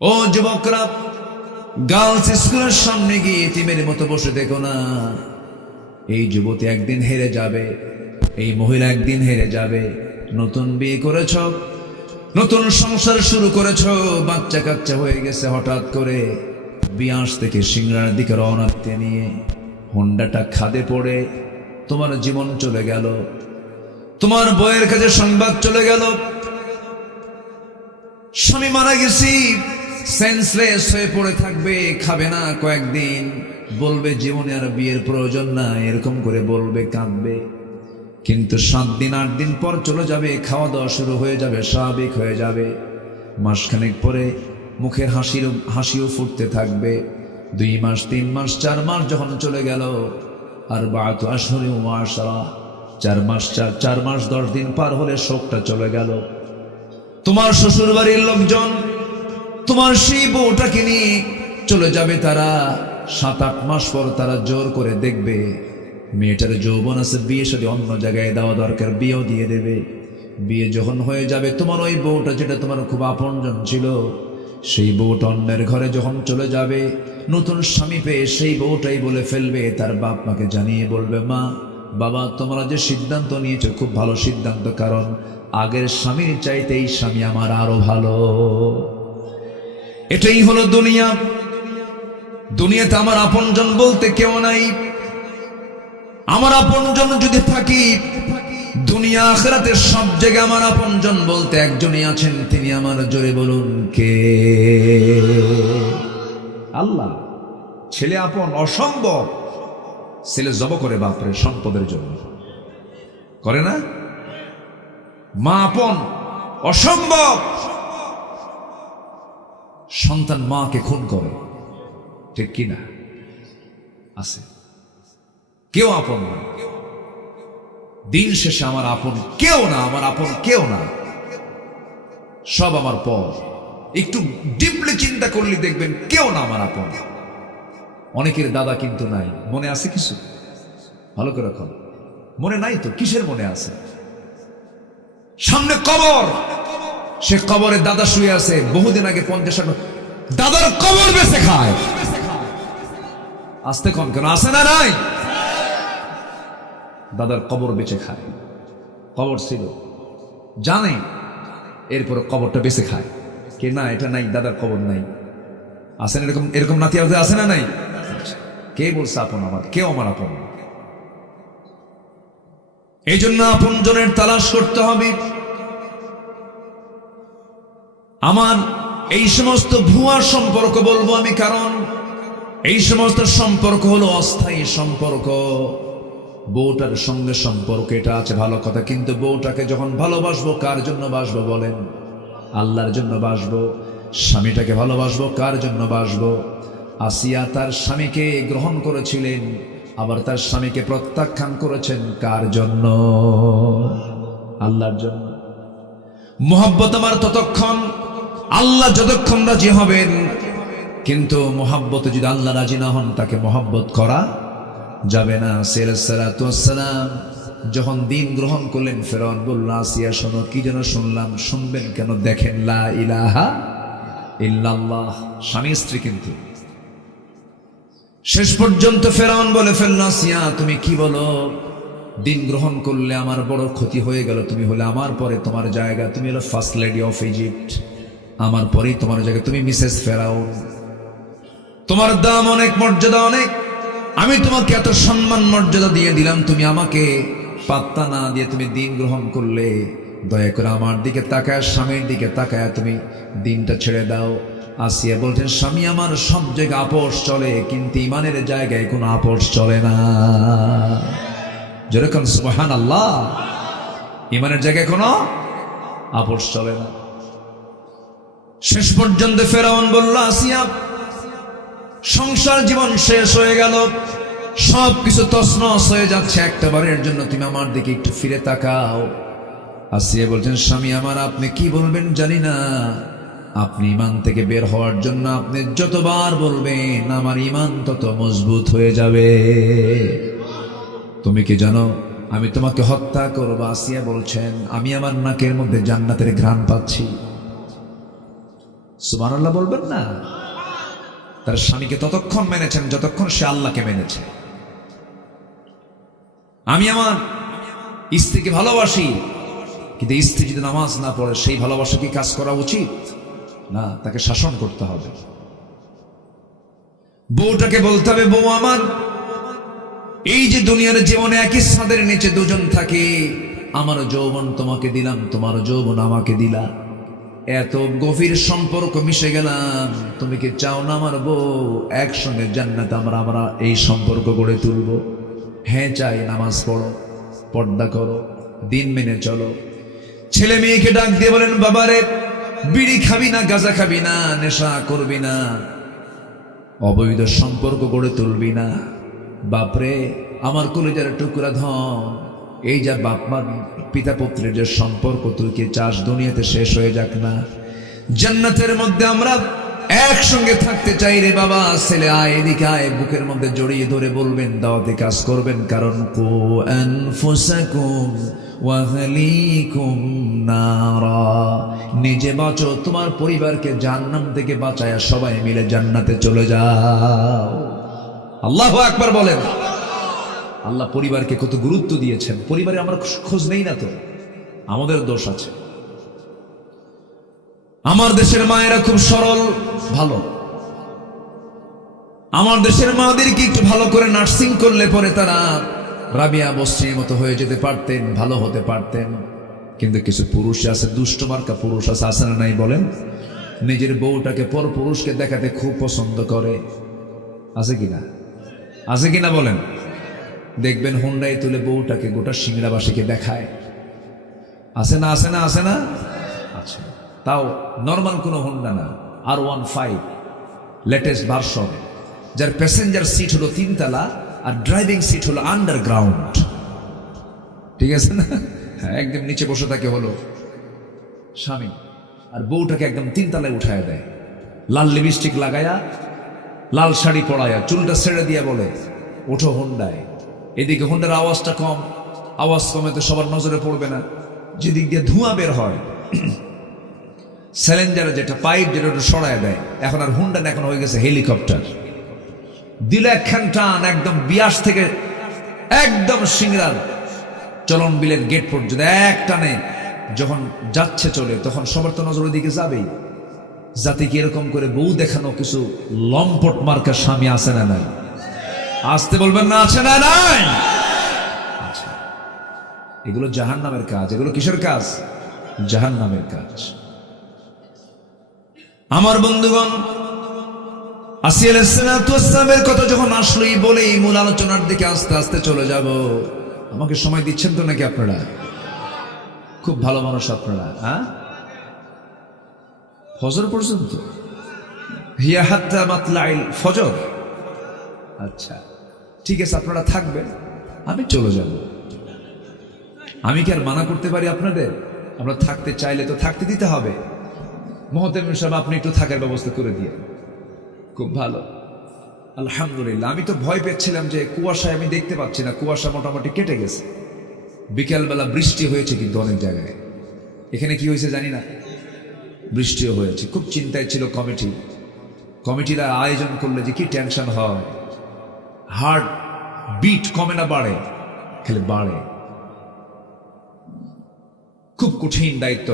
ও যুবকরা, গার্লস স্কুলের সামনে গিয়ে এতিমের মতো বসে দেখো না। এই যুবতী একদিন হেরে যাবে, এই মহিলা একদিন হেরে যাবে। নতুন বিয়ে করেছ, নতুন সংসার শুরু করেছ, বাচ্চা কাচ্চা হয়ে গেছে। হঠাৎ করে বিয়াস থেকে সিংড়ার দিকে রওনা দিতে নিয়ে হোন্ডাটা খাদে পড়ে তোমার জীবন চলে গেল। তোমার বউয়ের কাছে সংবাদ চলে গেল, স্বামী মারা গেছি। সেন্সলেস হয়ে পড়ে থাকবে, খাবে না কয়েকদিন, বলবে জীবনে আর বিয়ের প্রয়োজন না, এরকম করে বলবে, কাঁদবে। কিন্তু 7 দিন 8 দিন পর চলে যাবে, খাওয়া দাওয়া শুরু হয়ে যাবে, স্বাভাবিক হয়ে যাবে। মাসখানেক পরে মুখের হাসিও ফুটতে থাকবে। 2 মাস 3 মাস 4 মাস যখন চলে গেল, আর 12 আশহুর ওয়া আশরা, 4 মাস 10 দিন পার হলে শোকটা চলে গেল। তোমার শ্বশুর বাড়ির লোকজন তোমার সেই বউটাকে নিয়ে চলে যাবে। তারা 7-8 মাস পর তারা জোর করে দেখবে মেয়েটার যৌবন আছে, বিয়ে সাথে অন্য জায়গায় দেওয়া দরকার, বিয়েও দিয়ে দেবে। বিয়ে যখন হয়ে যাবে, তোমার ওই বউটা যেটা তোমার খুব আপনজন ছিল, সেই বউটা অন্যের ঘরে যখন চলে যাবে, নতুন স্বামী পেয়ে সেই বউটাই বলে ফেলবে, তার বাপ মাকে জানিয়ে বলবে, মা বাবা তোমরা যে সিদ্ধান্ত নিয়েছো খুব ভালো সিদ্ধান্ত, কারণ আগের স্বামীর চাইতে এই স্বামী আমার আরো ভালো। এটাই হলো দুনিয়া। দুনিয়াতে আমার আপনজন বলতে কেউ নাই। আমার আপনজন যদি থাকি, দুনিয়া আখিরাতে সব জায়গায় আমার আপনজন বলতে একজনই আছেন, তিনি আমার, জোরে বলুন কে? আল্লাহ। ছেলে আপন অসম্ভব, ছেলে জব করে বাপরে সম্পদের জন্য, করে না? মা আপন অসম্ভব, সন্তান মাকে খুন করে, ঠিক কিনা? আছে কেউ আপন না। দিন শেষে আমার আপন কেউ না, আমার আপন কেউ না, সব আমার পর। একটু ডিপলি চিন্তা করলে দেখবেন কেউ না আমার আপন। অনেকের দাদা কিন্তু নাই, মনে আছে কিছু? ভালো করে রাখো, মনে নাই তো কিসের মনে আছে? সামনে কবর, সে কবরে দাদা শুয়ে আছে, বহুদিন আগে 50 দাদার কবর বেঁচে খায়। আসতে কম কেন, আছে না নাই? দাদার কবর বেঁচে খায়। কবর ছিল জানে, এরপর কবরটা বেঁচে খায়। কে না এটা নাই, দাদার কবর নাই। আসেন এরকম এরকম নাতি আছে না নাই? কে বলছে আপন আমার? কেউ আমার আপন না। এই জন্য আপন জনের তালাশ করতে হবে। আমার এই সমস্ত ভুয়া সম্পর্ক বলবো আমি, কারণ এই সমস্ত সম্পর্ক হলো অস্থায়ী সম্পর্ক। বউটার সঙ্গে সম্পর্ক এটা আছে ভালো কথা, কিন্তু বউটাকে যখন ভালোবাসবো, কার জন্য বাসবো বলেন? আল্লাহর জন্য বাসবো। স্বামীটাকে ভালোবাসবো, কার জন্য বাসবো? আসিয়া তার স্বামীকে গ্রহণ করেছিলেন, আবার তার স্বামীকে প্রত্যাখ্যান করেছেন, কার জন্য? আল্লাহর জন্য। মোহাব্বত আমার ততক্ষণ, আল্লাহ যতক্ষণ রাজি হবেন, কিন্তু মোহাব্বতে যদি আল্লাহ রাজি না হন, তাকে মোহাব্বত করা যাবে না। সালাম যখন দিন গ্রহণ করলেন, ফেরাউন বলল, আসিয়া শোনো, কি যেন শুনলাম। শুনবেন কেন? দেখেন লা ইলাহা ইল্লাল্লাহ, স্বামী স্ত্রী। কিন্তু শেষ পর্যন্ত ফেরাউন বলে ফেলল, আসিয়া তুমি কি বলো? দিন গ্রহণ করলে আমার বড় ক্ষতি হয়ে গেল। তুমি হলে আমার পরে, তোমার জায়গা, তুমি হলো ফার্স্ট লেডি অফ ইজিপ্ট, আমার পরেই তোমার জায়গা, তুমি মিসেস ফেরাউন। তোমার দাম অনেক, মর্যাদা অনেক। আমি তোমাকে এত সম্মান মর্যাদা দিয়ে দিলাম, তুমি আমাকে পাত্তা না দিয়ে তুমি দিন গ্রহণ করলে। দয়া করে আমার দিকে তাকায়, স্বামীর দিকে তাকায় তুমি দিনটা ছেড়ে দাও। আসিয়া বলছেন, স্বামী আমার সব জায়গায় আপোষ চলে, কিন্তু ইমানের জায়গায় কোনো আপোষ চলে না। যেরকম সুবহানাল্লাহ, ইমানের জায়গায় কোনো আপোষ চলে না। শেষ পর্যন্ত ফেরাউন বলল, আসিয়া সংসার জীবন শেষ হয়ে গেল, সবকিছু তছনছ হয়ে যাচ্ছে, একটা বারের জন্য তুমি আমার দিকে একটু ফিরে তাকাও। আসিয়া বলছেন, স্বামী আমার আপনি কি বলবেন জানি না, আপনি ইমান থেকে বের হওয়ার জন্য আপনি যতবার বলবেন, আমার ইমান তত মজবুত হয়ে যাবে। তুমি কি জানো আমি তোমাকে হত্যা করব? আসিয়া বলছেন, আমি আমার নাকের মধ্যে জান্নাতের ঘ্রাণ পাচ্ছি। সুবহানাল্লাহ বলবেন না? তার স্বামীকে ততক্ষণ মেনেছেন যতক্ষণ সে আল্লাহকে মেনেছে। আমি আমার স্ত্রীকে ভালোবাসি, কিন্তু স্ত্রী যদি নামাজ না পড়ে সেই ভালোবাসা কি কাজ করা উচিত না? তাকে শাসন করতে হবে। বউটাকে বলতে হবে, বউ আমার, এই যে দুনিয়ার জীবনে একই ছাদের নিচে দুজন থাকে, আমার যৌবন তোমাকে দিলাম, তোমার যৌবন আমাকে দিলা, এত গভীর সম্পর্ক মিশে গেলাম, তুমি কি চাও না আমার বউ একসঙ্গে জান্নাতে আমরা এই সম্পর্ক গড়ে তুলবো? হ্যাঁ চাই। নামাজ পড়ো, পর্দা করো, দিন মেনে চলো। ছেলে মেয়েকে ডাক দিয়ে বলেন, বাবারে বিড়ি খাবি না, গাঁজা খাবি না, নেশা করবি না, অবৈধ সম্পর্ক গড়ে তুলবি না। বাপরে আমার কলিজার টুকরা ধন, এই যা বাপমার পিতা পুত্রের যে সম্পর্ক তুই কি চাস দুনিয়াতে শেষ হয়ে যাক না? জান্নাতের মধ্যে আমরা একসঙ্গে থাকতে চাই রে বাবা। ছেলে আয়, এদিকে আয়, বুকের মধ্যে জড়িয়ে ধরে বলবেন, দাওয়াতে কাজ করবেন, কারণ কু আনফুসাকুম ওয়া আহলিকুম নারা, নিজে বাঁচো, তোমার পরিবারকে জাহান্নাম থেকে বাঁচায়া সবাই মিলে জান্নাতে চলে যাও। আল্লাহু আকবার বলেন। আল্লাহ পরিবারকে কত গুরুত্ব দিয়েছেন। পরিবারে আমরা খোঁজ নেই না তো, আমাদের দোষ আছে। আমার দেশের মায়েরা খুব সরল, ভালো। আমার দেশের মাদেরকে একটু ভালো করে নার্সিং করলে পরে তারা রাবিয়া বস্রির মতো হয়ে যেতে পারতেন, ভালো হতে পারতেন। কিন্তু কিছু পুরুষ আছে, দুষ্ট মার্কা পুরুষ আছে, আছে না নাই বলেন? নিজের বউটাকে পর পুরুষকে দেখাতে খুব পছন্দ করে, আছে কিনা? আছে কিনা বলেন? দেখবেন হুন্ডাই তুলে বউটাকে গোটা সিংড়াবাসীকে দেখায়, আছে না? আছে না? আছে না? আচ্ছা, তাও নর্মাল কোনো হুন্ডা না, R15 লেটেস্ট ভার্সন, যার প্যাসেঞ্জার সিট হলো 3 তলা আর ড্রাইভিং সিট হলো আন্ডারগ্রাউন্ড। ঠিক আছে না? হ্যাঁ, একদম নিচে বসে থাকে হলো স্বামী, আর বউটাকে একদম 3 তলায় উঠায় দেয়, লাল লিপস্টিক লাগায়া, লাল শাড়ি পরায়া, চুলটা ছেড়ে দিয়া বলে, ওঠো হুন্ডায়। এদিকে হুন্ডার আওয়াজটা কম, আওয়াজ কমে তো সবার নজরে পড়বে না। যেদিক দিয়ে ধোঁয়া বের হয়, স্যালেঞ্জারে যেটা পাইপ যেটা ওটা সরায় দেয়। এখন আর হুন্ডা না, এখন হয়ে গেছে হেলিকপ্টার। দিলে একখান টান, একদম বিয়াস থেকে একদম সিংড়ার চলন বিলের গেট পর্যন্ত এক টানে যখন যাচ্ছে চলে, তখন সবার তো নজর দিকে যাবেই। যাতে কি এরকম করে বউ দেখানো কিছু লম্পট মার্কা স্বামী আছে না নাই? আসতে বলবেন না, আছে না নাই? আচ্ছা, এগুলো জাহান্নামের কাজ। এগুলো কিসের কাজ? জাহান্নামের কাজ। আমার বন্ধুগণ, আসিয়া আলাইহিসসালামের কথা যখন আসলোই বলেই মূল আলোচনার দিকে আস্তে আস্তে চলে যাব। আমাকে সময় দিচ্ছেন তো নাকি আপনারা? খুব ভালো মানুষ আপনারা। হ্যাঁ, ফজর পর্যন্ত, হিয়া হাত্তা মাতলাইল ফজর। আচ্ছা ঠিক আছে, আপনারা থাকবেন, আমি চলে যাব। আমি কি আর মানা করতে পারি আপনাদের? আমরা থাকতে চাইলে তো থাকতে দিতে হবে। মহতামিম সাহেব, আপনি একটু থাকার ব্যবস্থা করে দিয়ে। খুব ভালো, আলহামদুলিল্লাহ। আমি তো ভয় পেয়েছিলাম যে কুয়াশায় আমি দেখতে পাচ্ছি না, কুয়াশা মোটামুটি কেটে গেছে। বিকেলবেলা বৃষ্টি হয়েছে, কিন্তু অনেক জায়গায়। এখানে কি হয়েছে জানি না, বৃষ্টিও হয়েছে। খুব চিন্তায় ছিল কমিটিরা আয়োজন করলে যে কি টেনশন হয়। হার্ট বিট কমে না বাড়ে, খালি বাড়ে। খুব কঠিন দায়িত্ব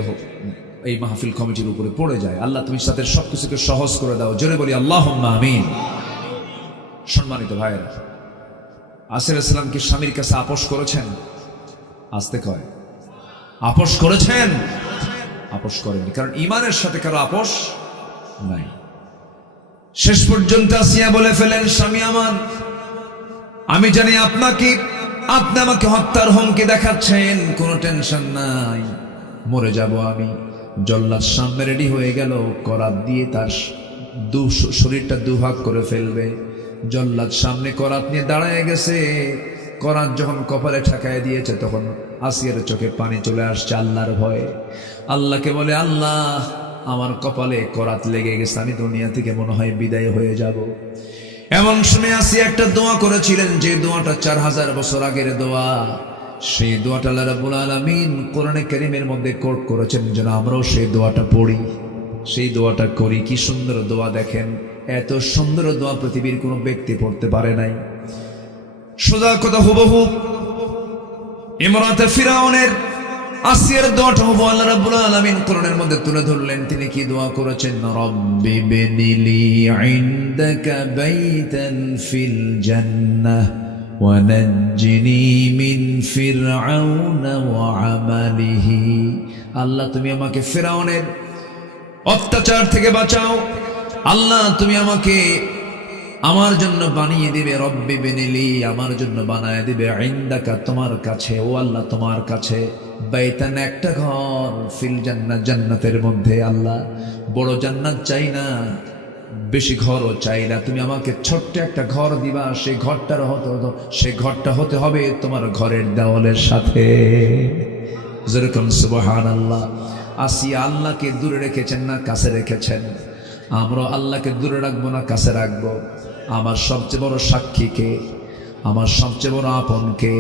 এই মাহফিল কমিটির উপরে পড়ে যায়। আল্লাহ তুমি তাদের সবকিছুকে সহজ করে দাও, জোরে বলি আল্লাহুম্মা আমিন। সম্মানিত ভাইয়েরা, আসিয়া আলাইহিস সালাম কি স্বামীর কাছে আপোষ করেছেন? আসতে কয়, আপোষ করেছেন? আপোষ করেননি, কারণ ঈমানের সাথে কারো আপোষ নাই। শেষ পর্যন্ত আসিয়া বলে ফেলেন, স্বামী আমার, আমি জানি আপনি আমাকে হত্যার হুমকি দেখাচ্ছেন, কোনো টেনশন নাই, মরে যাব আমি। জল্লাদ সামনে রেডি হয়ে গেল, করাত দিয়ে তার শরীরটা দুভাগ করে ফেলবে। জল্লাদ সামনে করাত নিয়ে দাঁড়ায় গেছে। করাত যখন কপালে ঠেকায় দিয়েছে, তখন আসিয়ার চোখে পানি চলে আসছে আল্লাহর ভয়ে। আল্লাহকে বলে, আল্লাহ আমার কপালে করাত লেগে গেছে, আমি দুনিয়া থেকে মনে হয় বিদায় হয়ে যাব। এমন সময় আসিয়া একটা দোয়া করেছিলেন, যে দোয়াটা 4000 বছর আগের দোয়া। সেই দোয়াটা আল্লাহ রাব্বুল আলামিন কোরআনে কারীমের মধ্যে কোট করেছেন, যেন আমরাও সেই দোয়াটা পড়ি। সেই দোয়াটা করি। কি সুন্দর দোয়া দেখেন, এত সুন্দর দোয়া পৃথিবীর কোনো ব্যক্তি পড়তে পারে নাই। সোজা কথা হুবহু ইমরাতে ফিরাউনের আসিয়ার দোয়াটা হুবহু আল্লাহ রাব্বুল আলামিন কোরআনের মধ্যে তুলে ধরলেন। তিনি কি দোয়া করেছেন? রব্বি বিনিলি ইনদাকা বাইতান ফিল জান্নাহ ওয়া নাজ্জিনি মিন ফিরআউনা ওয়া আমালিহি। আল্লাহ তুমি আমাকে ফিরআউনের অত্যাচার থেকে বাঁচাও। আল্লাহ তুমি আমাকে আমার জন্য বানিয়ে দিবে, রব্বি বিনিলি আমার জন্য বানায় দিবে, ইনদাকা তোমার কাছে, ও আল্লাহ তোমার কাছে, বাইতান একটা ঘর, ফিল জান্নাত জান্নাতের মধ্যে। আল্লাহ বড় জান্নাত চাই না, বেশি ঘরও চাই না, তুমি আমাকে ছোট্ট একটা ঘর দিবা, সেই ঘরটা হতে হবে তোমার ঘরের দেওয়ালের সাথে। যেরকম সুবহানাল্লাহ। আসিয়া আল্লাহকে দূরে রেখেছেন না কাছে রেখেছেন? আমরা আল্লাহকে দূরে রাখবো না কাছে রাখবো? আমার সবচেয়ে বড় সাক্ষী কে? আমার সবচেয়ে বড় আপন কে?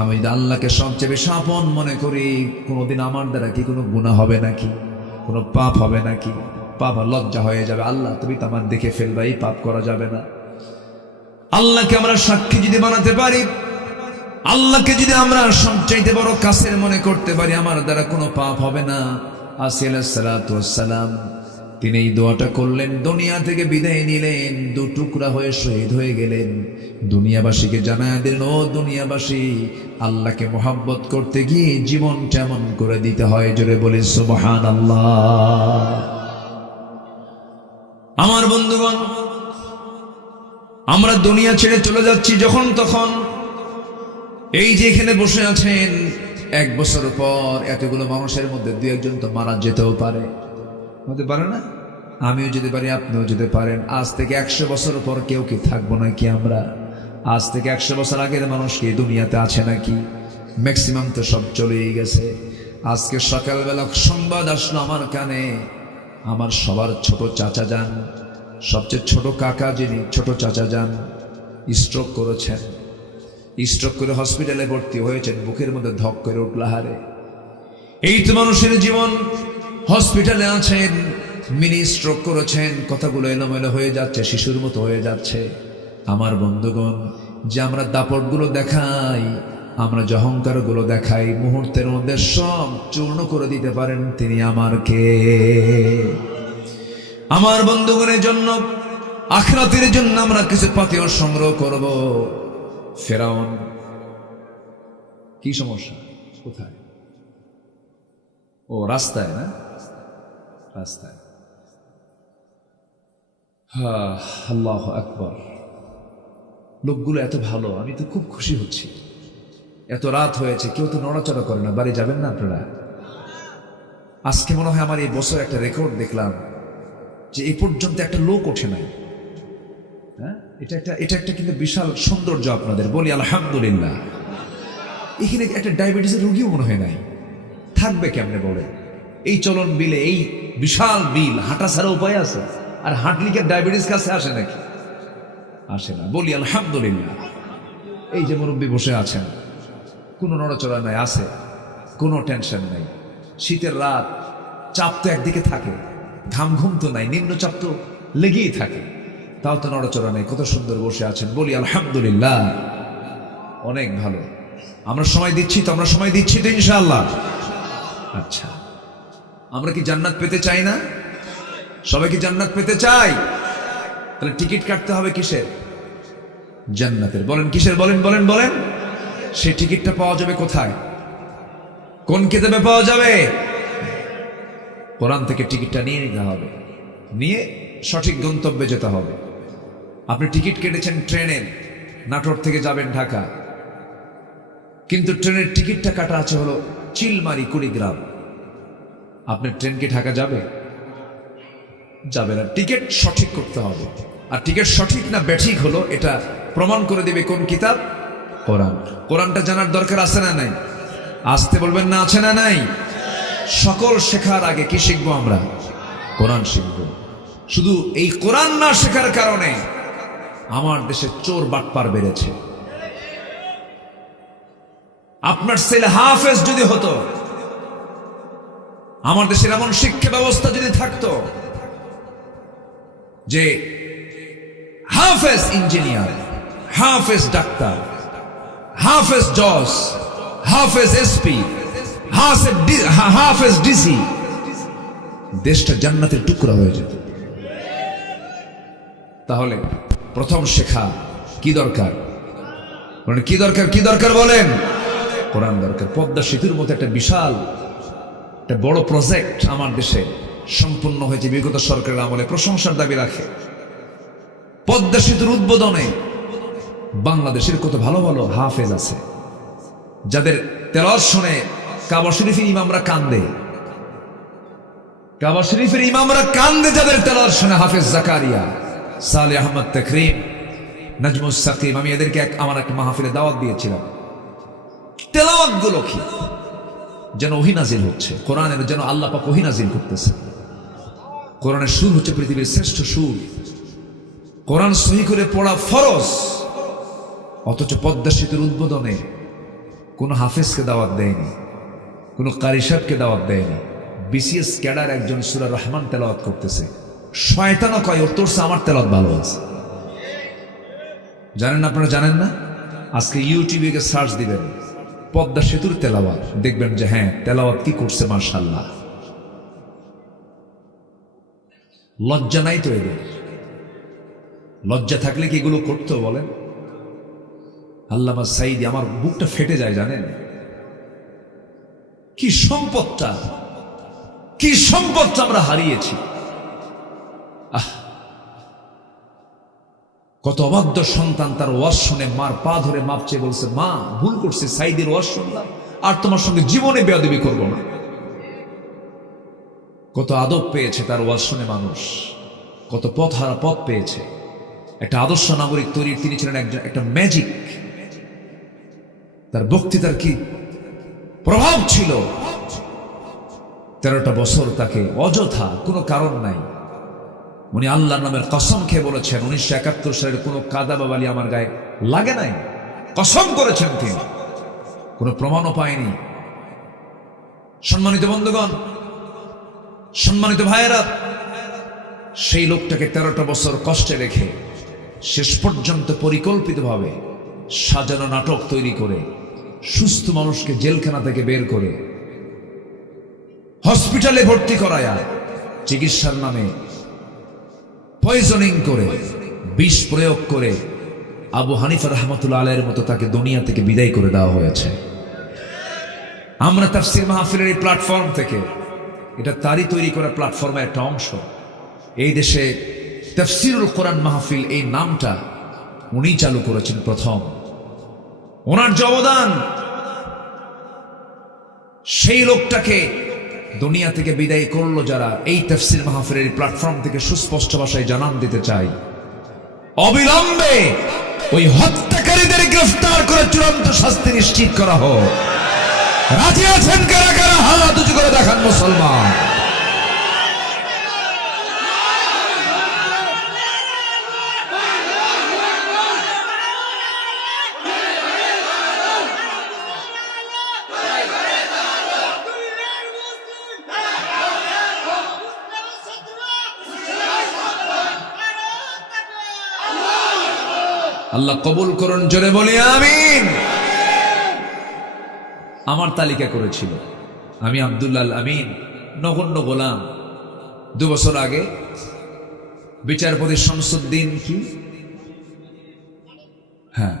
আমি আল্লাহকে সবচেয়ে বেশি আপন মনে করি। কোনোদিন আমার দ্বারা কি কোনো গুনাহ হবে নাকি? কোনো পাপ হবে নাকি? পাপ লজ্জা হয়ে যাবে, আল্লাহ তুমি তো আমার দেখে ফেলবা, এই পাপ করা যাবে না। আল্লাহকে আমরা সাক্ষী যদি বানাতে পারি, আল্লাহকে যদি আমরা সবচাইতে বড় কাছের মনে করতে পারি, আমার দ্বারা কোনো পাপ হবে না। আসিয়া আলাইহিস সালাতু ওয়াস সালাম তিনি এই দোয়াটা করলেন, দুনিয়া থেকে বিদায় নিলেন, দু টুকরা হয়ে শহীদ হয়ে গেলেন। দুনিয়াবাসীকে জানায় দিলেন, ও দুনিয়াবাসী, আল্লাহকে মোহাব্বত করতে গিয়ে জীবন কেমন করে দিতে হয়। জোরে বলি সুবহানাল্লাহ। আমার বন্ধুগণ, আমরা দুনিয়া ছেড়ে চলে যাচ্ছি যখন তখন। এই যে এখানে বসে আছেন, 1 বছর পর এতগুলো মানুষের মধ্যে 2-1 তো মারা যেতেও পারে, হতে পারে না? আমিও যেতে পারি, আপনিও যেতে পারেন। আজ থেকে 100 বছর পর কেউ কি থাকবো নাকি আমরা? আজ থেকে 100 বছর আগের মানুষ কি দুনিয়াতে আছে নাকি? ম্যাক্সিমাম তো সব চলেই গেছে। আজকে সকালবেলা সংবাদ আসলো আমার কানে, আমার সবার ছোট চাচা যান, সবচেয়ে ছোট কাকা যিনি, ছোট চাচা যান স্ট্রোক করেছেন। স্ট্রোক করে হসপিটালে ভর্তি হয়েছেন, বুকের মধ্যে ধক করে উঠল হারে। এই তো মানুষের জীবন। হসপিটালে আছেন, মিনি স্ট্রোক করেছেন, কথাগুলো এলোমেলো হয়ে যাচ্ছে, শিশুর মতো হয়ে যাচ্ছে। আমার বন্ধুগণ, যে আমরা দাপটগুলো দেখাই, আমরা যে অহংকারগুলো দেখাই, মুহূর্তের মধ্যে সব চূর্ণ করে দিতে পারেন তিনি আমার কে? আমার বন্ধুগণের জন্য, আখিরাতের জন্য আমরা কিছু পাথেয় সংগ্রহ করব। ফেরাউন কি সমস্যা? কোথায়? ও রাস্তায় না? রাস্তায়। আল্লাহু আকবার। লোকগুলো এত ভালো, আমি তো খুব খুশি হচ্ছি। এত রাত হয়েছে, কেউ তো নড়াচড়া করে না। বাড়ি যাবেন না আপনারা? আজকে মনে হয় আমার এই বছর একটা রেকর্ড দেখলাম যে এই পর্যন্ত একটা লোক ওঠে নাই। হ্যাঁ, এটা একটা কিন্তু বিশাল সৌন্দর্য আপনাদের বলি আলহামদুলিল্লাহ। এখানে একটা ডায়াবেটিসের রোগীও মনে হয় নাই। থাকবে কেমনে বলে? এই চলন বিলে, এই বিশাল বিল, হাঁটা ছাড়া উপায় আছে? আর হাঁটলি কি ডায়াবেটিস কাছে আসে নাকি? আসে না, বলি আলহামদুলিল্লাহ। এই যে মুরব্বী বসে আছেন, কোনো নড়াচড়া নাই, আছে কোনো টেনশন নাই। শীতের রাত, চাপ তো একদিকে থাকে, ঘুম তো নাই, নিম্নচাপ তো লেগেই থাকে, তাও তো নড়াচড়া নেই। কত সুন্দর বসে আছেন, বলি আলহামদুলিল্লাহ। অনেক ভালো। আমরা সময় দিচ্ছি তো, আমরা সময় দিচ্ছি তো ইনশাআল্লাহ। আচ্ছা, আমরা কি জান্নাত পেতে চাই না? সবাই কি জান্নাত পেতে চাই? তাহলে টিকিট কাটতে হবে কিসের? জান্নাতের। বলেন কিসের? বলেন বলেন বলেন। সেই টিকিটটা পাওয়া যাবে কোথায়? কোন কিতাবে পাওয়া যাবে? কোরআন থেকে টিকিটটা নিয়ে নিতে হবে, নিয়ে সঠিক গন্তব্যে যেতে হবে। আপনি টিকিট কেটেছেন ট্রেনের, নাটোর থেকে যাবেন ঢাকা, কিন্তু ট্রেনের টিকিটটা কাটা আছে হলো চিলমারি, কুড়িগ্রাম। আপনার ট্রেন কি ঢাকা যাবে? যাবে না। টিকিট সঠিক করতে হবে। আর টিকিট সঠিক না ব্যাঠিক হলো এটা প্রমাণ করে দেবে কোন কিতাব? কোরআন। কোরআনটা জানার দরকার আছে না নাই? আসতে বলবেন না, আছে না নাই? সকল শেখার আগে কি শিখবো আমরা? কোরআন শিখবো। শুধু এই কোরআন না শেখার কারণে আমার দেশে চোর বাটপার বেড়েছে। আপনার ছেলে হাফেজ যদি হতো, আমার দেশের এমন শিক্ষা ব্যবস্থা যদি থাকতো যে হাফেজ ইঞ্জিনিয়ার, হাফেজ ডাক্তার, হাফেজ জজ, হাফেজ এসপি, হাফেজ ডিসি, দেশটা জান্নাতের টুকরা হয়ে যেত। তাহলে প্রথম শেখা কি দরকার? কি দরকার? কি দরকার বলেন? কোরআন দরকার। পদ্মা সেতুর মতো একটা বিশাল একটা বড় প্রজেক্ট আমার দেশে সম্পূর্ণ হয়েছে বিগত সরকারের আমলে, প্রশংসার দাবি রাখে। পদ্মা সেতুর উদ্বোধনে বাংলাদেশের কত ভালো ভালো হাফেজ আছে, যাদের তেলাওয়াত শুনে কাবা শরীফের ইমামরা কান্দে। কাবা শরীফের ইমামরা কান্দে যাদের তেলাওয়াত শুনে। হাফেজ জাকারিয়া, সালেহ আহমদ তাকরিম, নাজমুস সাকিম, আমি এদেরকে আমার একটা মাহফিলে দাওয়াত দিয়েছিলাম। তেলাওয়াত গুলো কি যেন ওহী নাজিল হচ্ছে, কোরআনের যেন আল্লাহ পাক ওহী নাজিল করতেছে। কোরআনের সুর হচ্ছে পৃথিবীর শ্রেষ্ঠ সুর, কোরআন সহি করে পড়া ফরজ। অথচ পদ্মা সেতুর উদ্বোধনে কোনো হাফেজকে দাওয়াত দেয়নি, কোনো কারি সাহেবকে দাওয়াত দেয়নি। বিসিএস ক্যাডার একজন সূরা রহমান তেলাওয়াত করতেছে, শয়তানও কয় ওর তোর আমার তেলাওয়াত ভালো আছে। জানেন না? আপনারা জানেন না? আজকে ইউটিউবে গিয়ে সার্চ দিবেন পদ্মা সেতুর তেলাওয়াত, দেখবেন যে হ্যাঁ তেলাওয়াত কি করছে মাশাআল্লাহ। লজ্জা নাই তো এদের? লজ্জা থাকলে কি এগুলো করতো বলেন? আল্লামা সাঈদী, আমার বুকটা ফেটে যায় জানেন। কি সম্পদটা, কি সম্পদটা আমরা হারিয়েছি। কত অবাধ্য সন্তান তার ওয়াজ শুনে মার পা ধরে মাপ চেয়ে বলছে, মা ভুল করছে, সাঈদীর ওয়াজ শুনলাম, আর তোমার সঙ্গে জীবনে বেয়াদবি করব না। কত আদব পেয়েছে তার ওয়াজ শুনে মানুষ, কত পথ হারা পথ পেয়েছে। একটা আদর্শ নাগরিক তৈরির তিনি ছিলেন একটা ম্যাজিক। তার বক্তৃতার কি প্রভাব ছিল। 13টা বছর তাকে অযথা কোনো কারণ নাই, উনি আল্লাহর নামের কসম খেয়ে বলেছেন 1971 সালের কোনো কাদা বাবালি আমার গায়ে লাগে নাই, কসম করেছেন তিনি, কোনো প্রমাণও পায়নি। সম্মানিত বন্ধুগণ, সম্মানিত ভাইয়েরা, সেই লোকটাকে 13টা বছর কষ্টে রেখে শেষ পর্যন্ত পরিকল্পিতভাবে সাজানো নাটক তৈরি করে সুস্থ মানুষকে জেলখানা থেকে বের করে হসপিটালে ভর্তি করায়া চিকিৎসার নামে পয়জনিং করে, বিষ প্রয়োগ করে আবু হানিফা রাহমাতুল্লাহ আলাইহির মতো তাকে দুনিয়া থেকে বিদায় করে দেওয়া হয়েছে। আমরা তাফসীর মাহফিলের এই প্ল্যাটফর্ম থেকে, এটা তারই তৈরি করা প্ল্যাটফর্মের একটা অংশ, এই দেশে তাফসীরুল কোরআন মাহফিল এই নামটা উনি চালু করেছেন প্রথম। ওনার যে অবদান, সেই লোকটাকে দুনিয়া থেকে বিদায় করলো যারা, এই তাফসীর মাহফিলের প্ল্যাটফর্ম থেকে সুস্পষ্ট ভাষায় জানান দিতে চাই, অবিলম্বে ওই হত্যাকারীদের গ্রেফতার করে চূড়ান্ত শাস্তি নিশ্চিত করা হোক। রাজি আছেন কারা কারা? হাত উঁচু করে দেখান মুসলমান। আল্লাহ কবুল করুন, জোরে বলি আমিন। আমার তালিকা করেছিল, আমি আব্দুল্লাহ আমিন, নগণ্য গোলাম। 2 বছর আগে বিচারপতি শামসুদ্দিন কি, হ্যাঁ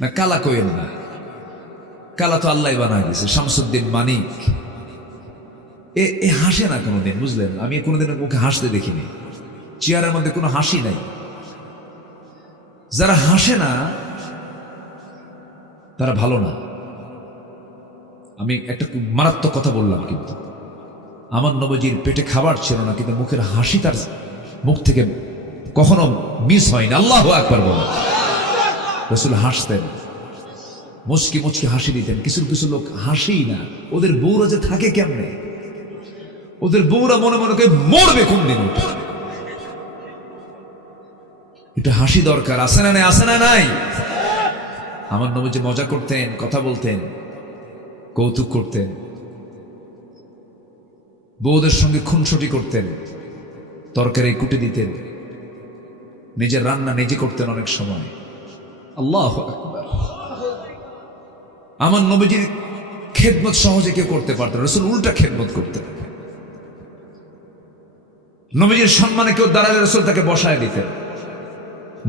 না কালা কইেন না, কালা তো আল্লাহ বানায় দিয়েছে, শামসুদ্দিন মানিক। এ হাসে না কোনোদিন, বুঝলেন? আমি কোনোদিন ওকে হাসতে দেখিনি, চেয়ারের মধ্যে কোনো হাসি নাই। যারা হাসে না তারা ভালো না। আমি একটা মারাত্মক কথা বললাম, কিন্তু আমার নবীজির পেটে খাবার ছিল না, কিন্তু মুখের হাসি তার মুখ থেকে কখনো মিস হয়নি। আল্লাহু আকবার বলেন। রাসূল হাসতেন, মুচকি মুচকি হাসি দিতেন। কিছু কিছু লোক হাসেই না, ওদের বউরা যে থাকে কেমনে, ওদের বউরা মনে মনে করে মরবে কোন দিন। এটা হাসি দরকার, আছে না নাই? আছে না নাই? আমার নবী যে মজা করতেন, কথা বলতেন, কৌতুক করতেন, বউদের সঙ্গে খুনসুটি করতেন, তরকারি কুটে দিতেন, নিজের রান্না নিজে করতেন অনেক সময়। আল্লাহু আকবার। আমার নবীজির খেদমত সহজে কেউ করতে পারতেন, রাসূল উল্টা খেদমত করতেন। নবীজির সম্মানে কেউ দাঁড়ালে রাসূল তাকে বসায় দিতেন।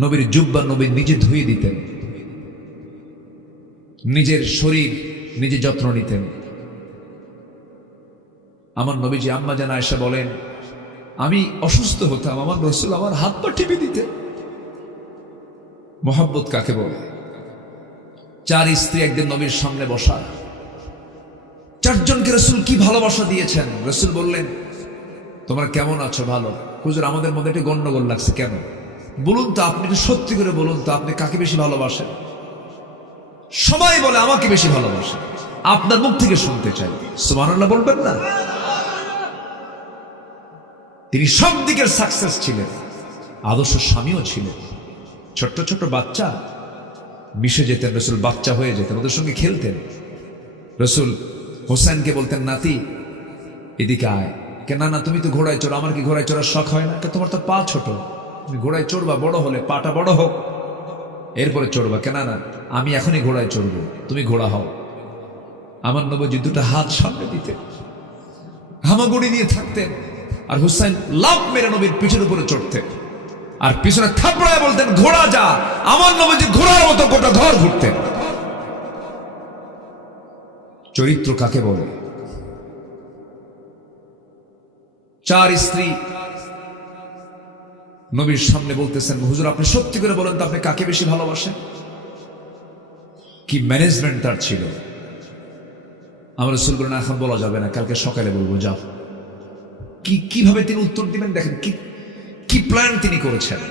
নবীর জুব্বা নবী নিজে ধুয়ে দিতেন, নিজের শরীর নিজে যত্ন নিতেন। আমার নবীজি আম্মা জান আয়েশা বলেন, আমি অসুস্থ হতাম, আমার রাসূল আমার হাত পা টিপে দিতেন। মোহাব্বত কাকে বলে? 4 স্ত্রী একদিন নবীর সামনে বসা, 4 জনকে রাসূল কি ভালোবাসা দিয়েছেন। রাসূল বললেন, তোমরা কেমন আছো? ভালো। হুজুর, আমাদের মধ্যে একটা গন্ডগোল লাগছে। কেন? বলুন তো, আপনি একটু সত্যি করে বলুন তো, আপনি কাকে বেশি ভালোবাসেন? সবাই বলে আমাকে বেশি ভালোবাসে। আপনার মুখ থেকে শুনতে চাই, সুবহানাল্লাহ বলবেন না? তিনি সব দিকের সাকসেস ছিলেন, আদর্শ স্বামীও ছিলেন। ছোট্ট ছোট্ট বাচ্চা মিশে যেতেন, রাসূল বাচ্চা হয়ে যেতেন, ওদের সঙ্গে খেলতেন। রাসূল হোসেনকে বলতেন, নাতি এদিকে আয়। কে, না না, তুমি তো ঘোড়ায় চড়ো। আমার কি ঘোড়ায় চড়ার শখ হয় না? তোমার তো পা ছোট, তুমি ঘোড়ায় চড়বা, বড় হলে পাটা বড় হোক এরপরে চড়বা। কেন? না, আমি এখনই ঘোড়ায় চড়বো, তুমি ঘোড়া হও। আমার নবীজি 2টা হাত সামনে দিতেন, হামাগুড়ি নিয়ে থাকতেন, আর হুসাইন লাফ মেরে নবীর পিঠের উপরে চড়তেন, আর পিছনে থাপড়ায় বলতেন, ঘোড়া যা। আমার নবীজি ঘোড়ার মতো গোটা ঘর ঘুরতেন। চরিত্র কাকে বলে? 4 স্ত্রী নবীর সামনে বলতেছেন, হুজুর আপনি সত্যি করে বলেন তো, আপনি কাকে বেশি ভালোবাসেন? কি ম্যানেজমেন্ট তার ছিল! আমার রাসূল বলেন, এখন বলা যাবে না, কালকে সকালে বলবো, যাও। কিভাবে তিনি উত্তর দিবেন দেখেন, কি প্ল্যান তিনি করেছেন।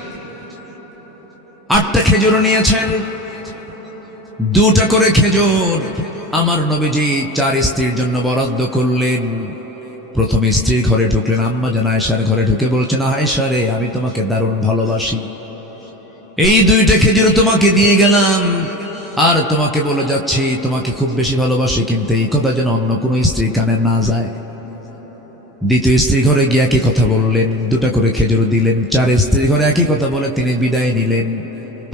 8টা খেজুর নিয়েছেন, 2টা করে খেজুর আমার নবীজি 4 স্ত্রীর জন্য বরাদ্দ করলেন। প্রথম স্ত্রীর ঘরে ঢুকলেন, আম্মা জান আয়েশার ঘরে ঢুকে বলছেন, আয়েশা রে, আমি তোমাকে দারুণ ভালোবাসি, এই 2টা খেজুর তোমাকে দিয়ে গেলাম, আর তোমাকে বলে যাচ্ছি তোমাকে খুব বেশি ভালোবাসি, কিন্তু এই কথা যেন অন্য কোনো স্ত্রীর কানে না যায়। দ্বিতীয় স্ত্রী ঘরে গিয়ে একই কথা বললেন, 2টা করে খেজুর দিলেন। 4 স্ত্রীর ঘরে একই কথা বলে তিনি বিদায় নিলেন।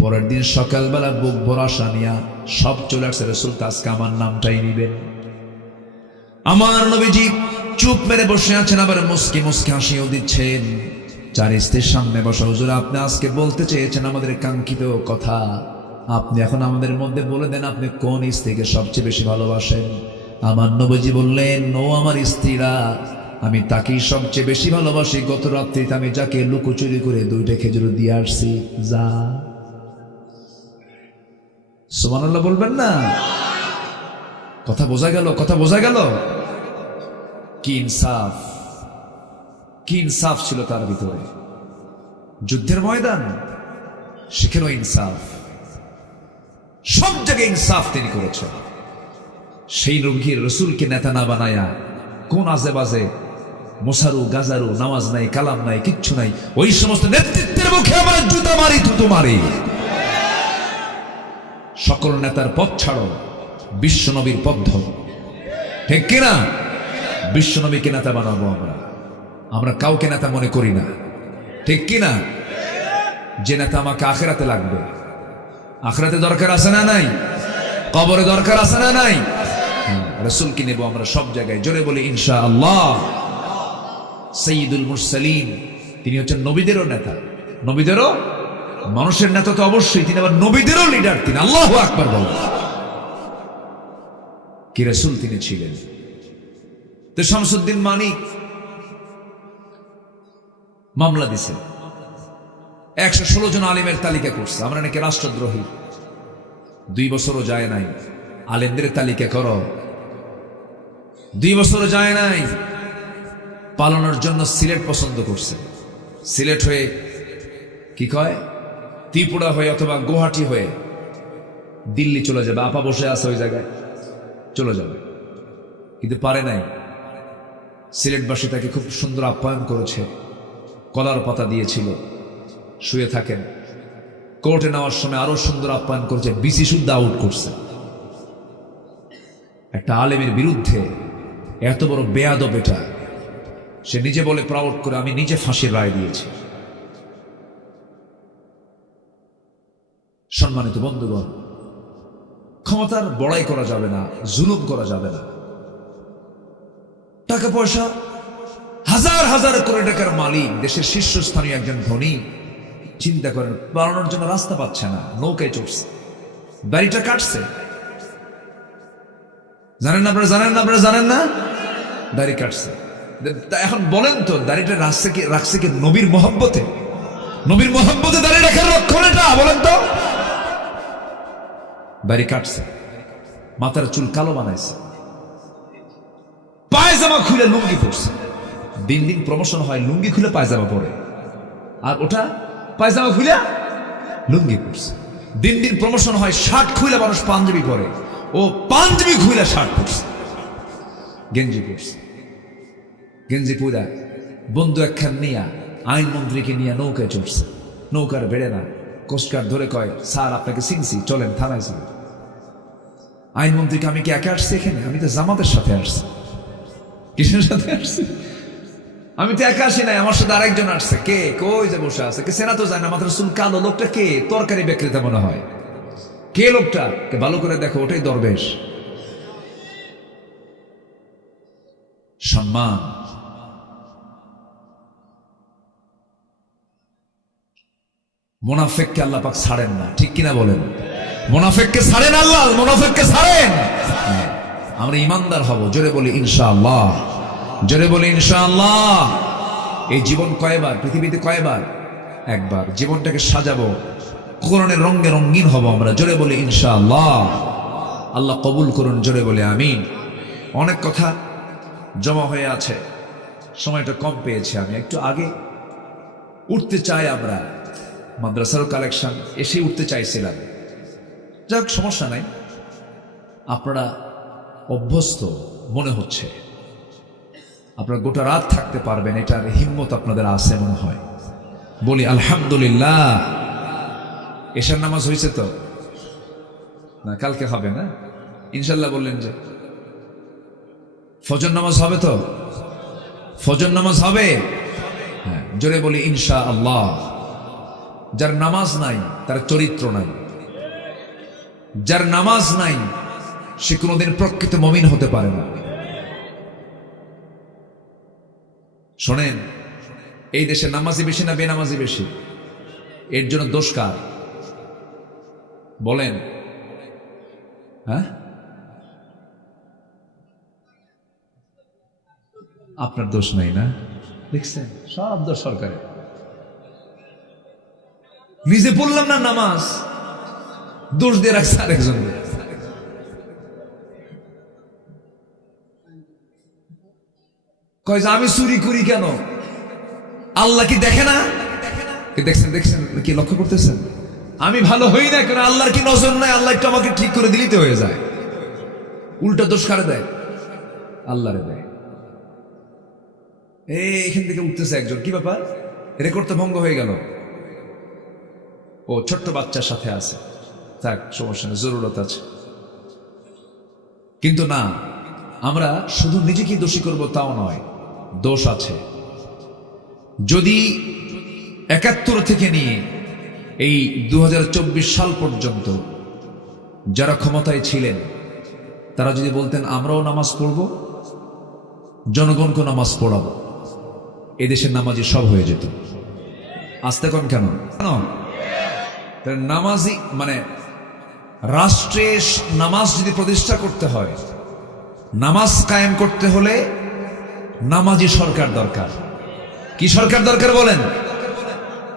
পরের দিন সকালবেলা বুক ভরা সানিয়া সব চলে আসছে, রাসূল আজকে আমার নামটাই নিবেন। আমার নবীজি চুপ মেরে বসে আছেন, আবার মুস্কি মুস্কি হাসিও দিচ্ছেন। 4 স্ত্রীর সামনে বসা, হুজুর আপনি আজকে বলতে চেয়েছেন আমাদের কাঙ্ক্ষিত কথা, আপনি এখন আমাদের মধ্যে বলে দেন, আপনি কোন স্ত্রীকে সবচেয়ে বেশি ভালোবাসেন? আমার নবীজি বললেন, ও আমার স্ত্রীরা, আমি তাকেই সবচেয়ে বেশি ভালোবাসি। গত রাত্রিতে আমি যাকে লুকোচুরি করে 2টা খেজুর দিয়ে আসছি, যা। সুবহানাল্লাহ বলবেন না? কথা বোঝা গেল? কথা বোঝা গেল? কি ইনসাফ, কি ইনসাফ ছিল তার ভিতরে। যুদ্ধের ময়দান, সেখানেও ইনসাফ, সব জায়গায় ইনসাফ তিনি করেছেন। সেই নবীর রাসূলকে নেতা না বানায়া কোন আজে বাজে মোসারু গাজারু, নামাজ নাই, কালাম নাই, কিচ্ছু নাই, ওই সমস্ত নেতৃত্বের মুখে আমরা জুতা মারি, থুতু মারি। সকল নেতার পথ ছাড়ো, বিশ্ব নবীর পথ ধরো। ঠিক কিনা? বিশ্ব নবীকে নেতা বানাবো আমরা কাউকে নেতা মনে করি না। ঠিক কিনা? যে নেতা আমাকে আখিরাতে লাগবে, আখিরাতে দরকার আছে না নাই? কবরে দরকার আছে না নাই? রাসূলকে নেব আমরা সব জায়গায়। জোরে বলি ইনশাআল্লাহ। সাইয়্যিদুল মুরসালিন, তিনি হচ্ছেন নবীদেরও নেতা, নবীদেরও, মানুষের নেতা তো অবশ্যই, তিনি আবার নবীদেরও লিডার। তিনি আল্লাহু আকবার বলেন। কি রাসূল তিনি ছিলেন। তো শামসুদ্দিন মানিক মামলা দিছে, 116 জন আলেমের তালিকা করছে, আমরা নাকি রাষ্ট্রদ্রোহী। 2 বছরও যায় নাই, আলেমদের তালিকা করো। 2 বছরও যায় নাই, পালানোর জন্য সিলেট পছন্দ করছে। সিলেট হয়ে কি কয়, ত্রিপুরা হয়ে অথবা গুয়াহাটি হয়ে দিল্লি চলে যাবে। আপা বসে আছে ওই জায়গায়, চলে যাবে, কিন্তু পারে নাই। সিলেটবাসী তাকে খুব সুন্দর আপ্যায়ন করেছে, কলার পাতা দিয়েছিল, শুয়ে থাকেন। কোর্টে নেওয়ার সময় আরো সুন্দর আপ্যায়ন করেছে, বিসি শুদ্ধ আউট করছে। একটা আলেমের বিরুদ্ধে এত বড় বেয়াদব, এটা সে নিজে বলে প্রাউড করে, আমি নিজে ফাঁসির রায় দিয়েছি। সম্মানিত বন্ধুগণ, ক্ষমতার বড়াই করা যাবে না, জুলুম করা যাবে না। টাকা পয়সা হাজার হাজার কোটি টাকার মালিক, দেশের শীর্ষস্থানীয় একজন ধনী, চিন্তা করেন বাড়ানোর জন্য রাস্তা পাচ্ছে না, নৌকায় চড়ছে, দাড়িটা কাটছে। জানেন না আপনারা, জানেন না দাড়ি কাটছে। এখন বলেন তো, দাড়িটা রাখছে কি নবীর মোহাব্বতে? নবীর মোহাব্বতে দাড়ি রাখার লক্ষণ এটা? বলেন তো। দাড়ি কাটছে, মাথার চুল কালো বানাইছে, পায়জামা খুলে লুঙ্গি পরছে। দিন দিন প্রমোশন হয়, লুঙ্গি খুলে পায়জামা পরে, আর ওটা পায়জামা খুলে লুঙ্গি পরছে। দিন দিন প্রমোশন হয়, শার্ট খুলে মানুষ পাঞ্জাবি পরে, ও পাঞ্জাবি খুলে শার্ট পরছে, গেঞ্জি পরছে। গেঞ্জি পুরা বন্ধু একখান নিয়া আইনমন্ত্রীকে নিয়ে নৌকায় চড়ছে। নৌকার বেড়ে না, কোস্টগার্ড ধরে কয়, স্যার আপনাকে চিনছি, চলেন থানায় চলেন। আইনমন্ত্রীকে, আমি কি একা আসছি এখানে? আমি তো জামাতের সাথে আসছি। কিসের সাথে আসছি? আমি তো একা আসি নাই, আমার সাথে আরেকজন আসছে। কে? কই যে বসে আছে, কে সেনা তো যায় না, মাথার চুল কালো। লোকটা কে? তরকারি বিক্রেতা মনে হয়। কে লোকটা? ভালো করে দেখো, ওটাই দরবেশ। সম্মান। মুনাফিককে আল্লাহ পাক ছাড়েন না, ঠিক কিনা বলেন? মুনাফিককে ছাড়েন আল্লাহ, মুনাফিককে ছাড়েন। আমরা ইমানদার হব, জোরে বলি ইনশাআল্লাহ, জোরে বলি ইনশাআল্লাহ। এই জীবন কয়বার, পৃথিবীতে কয়বার? একবার। জীবনটাকে সাজাবো, কোরআনের রঙে রঙিন হব আমরা, জোরে বলি ইনশাআল্লাহ। আল্লাহ কবুল করুন, জোরে বলে আমিন। অনেক কথা জমা হয়ে আছে, সময়টা কম পেয়েছি, আমি একটু আগে উঠতে চাই। আমরা মাদ্রাসার কালেকশন এসে উঠতে চাইছিলাম, যাক সমস্যা নাই। আপনারা অভ্যস্ত মনে হচ্ছে, আপনারা গোটা রাত থাকতে পারবেন, এটার হিম্মত আপনাদের আছে মনে হয়। বলি আলহামদুলিল্লাহ। এশার নামাজ হয়েছে তো না? কালকে হবে না ইনশাল্লাহ? বললেন যে ফজর নামাজ হবে তো? ফজর নামাজ হবে, হ্যাঁ, জোরে বলি ইনশাআল্লাহ। যার নামাজ নাই তার চরিত্র নাই, যার নামাজ নাই সে কোনোদিন প্রকৃত মুমিন হতে পারে না। শোনেন, এই দেশে নামাজি বেশি না বেনামাজি বেশি? এর জন্য দোষ কার বলেন? হ্যাঁ, আপনার দোষ নাই না? দেখছেন, সব দোষ সরকারের। নিজে পড়লাম না নামাজ, দোষ দিয়ে রাখছে আরেকজন। কয় যে আমি চুরি করি কেন? আল্লাহ কি দেখে না? দেখছেন, দেখছেন কি লক্ষ্য করতেছেন? আমি ভালো হই না কেন? আল্লাহর কি নজর নাই? আল্লাহ একটু আমাকে ঠিক করে দিলিতে হয়ে যায়। উল্টা দোষ কারে দেয়? আল্লাহরে দেয়। এখান থেকে উঠতেছে একজন, কি ব্যাপার, রেকর্ড তো ভঙ্গ হয়ে গেল। ও ছোট্ট বাচ্চার সাথে আছে, থাক সমস্যা নেই, জরুরত আছে। কিন্তু না, আমরা শুধু নিজেকে দোষী করব তাও নয়, দোষ আছে। যদি ৭১ থেকে নিয়ে এই ২০২৪ সাল পর্যন্ত যারা ক্ষমতায় ছিলেন, তারা যদি বলতেন আমরাও নামাজ পড়ব, জনগণকে নামাজ পড়াবো, এদেশের নামাজি সব হয়ে যেত। আসতে কম কেন? নামাজি মানে রাষ্ট্রে নামাজ যদি প্রতিষ্ঠা করতে হয়, নামাজ কায়েম করতে হলে নামাজি সরকার দরকার। কি সরকার দরকার বলেন?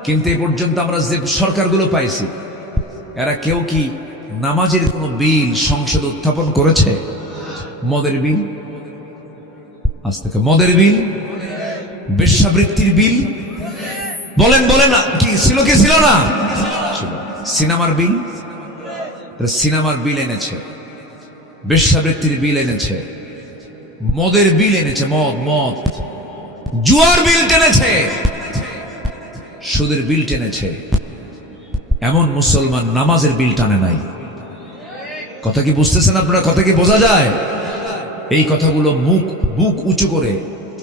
কিন্তু এই পর্যন্ত আমরা যে সরকারগুলো পাইছি, এরা কেউ কি নামাজের কোনো বিল সংসদে উত্থাপন করেছে? মদের বিল, আজ থেকে মদের বিল, বেশ্যাবৃত্তির বিল, বলেন বলেন কি ছিল কি ছিল না? সিনেমার বিল, সিনেমার বিল এনেছে, বেশ্যাবৃত্তির বিল এনেছে, মদের বিল এনেছে, মদ, জুয়ার বিল টেনেছে, সুদের বিল টেনেছে। এমন মুসলমান নামাজের বিল টানে নাই। কথা কি বুঝতেছেন আপনারা? কথা কি বোঝা যায়? এই কথাগুলো বুক উঁচু করে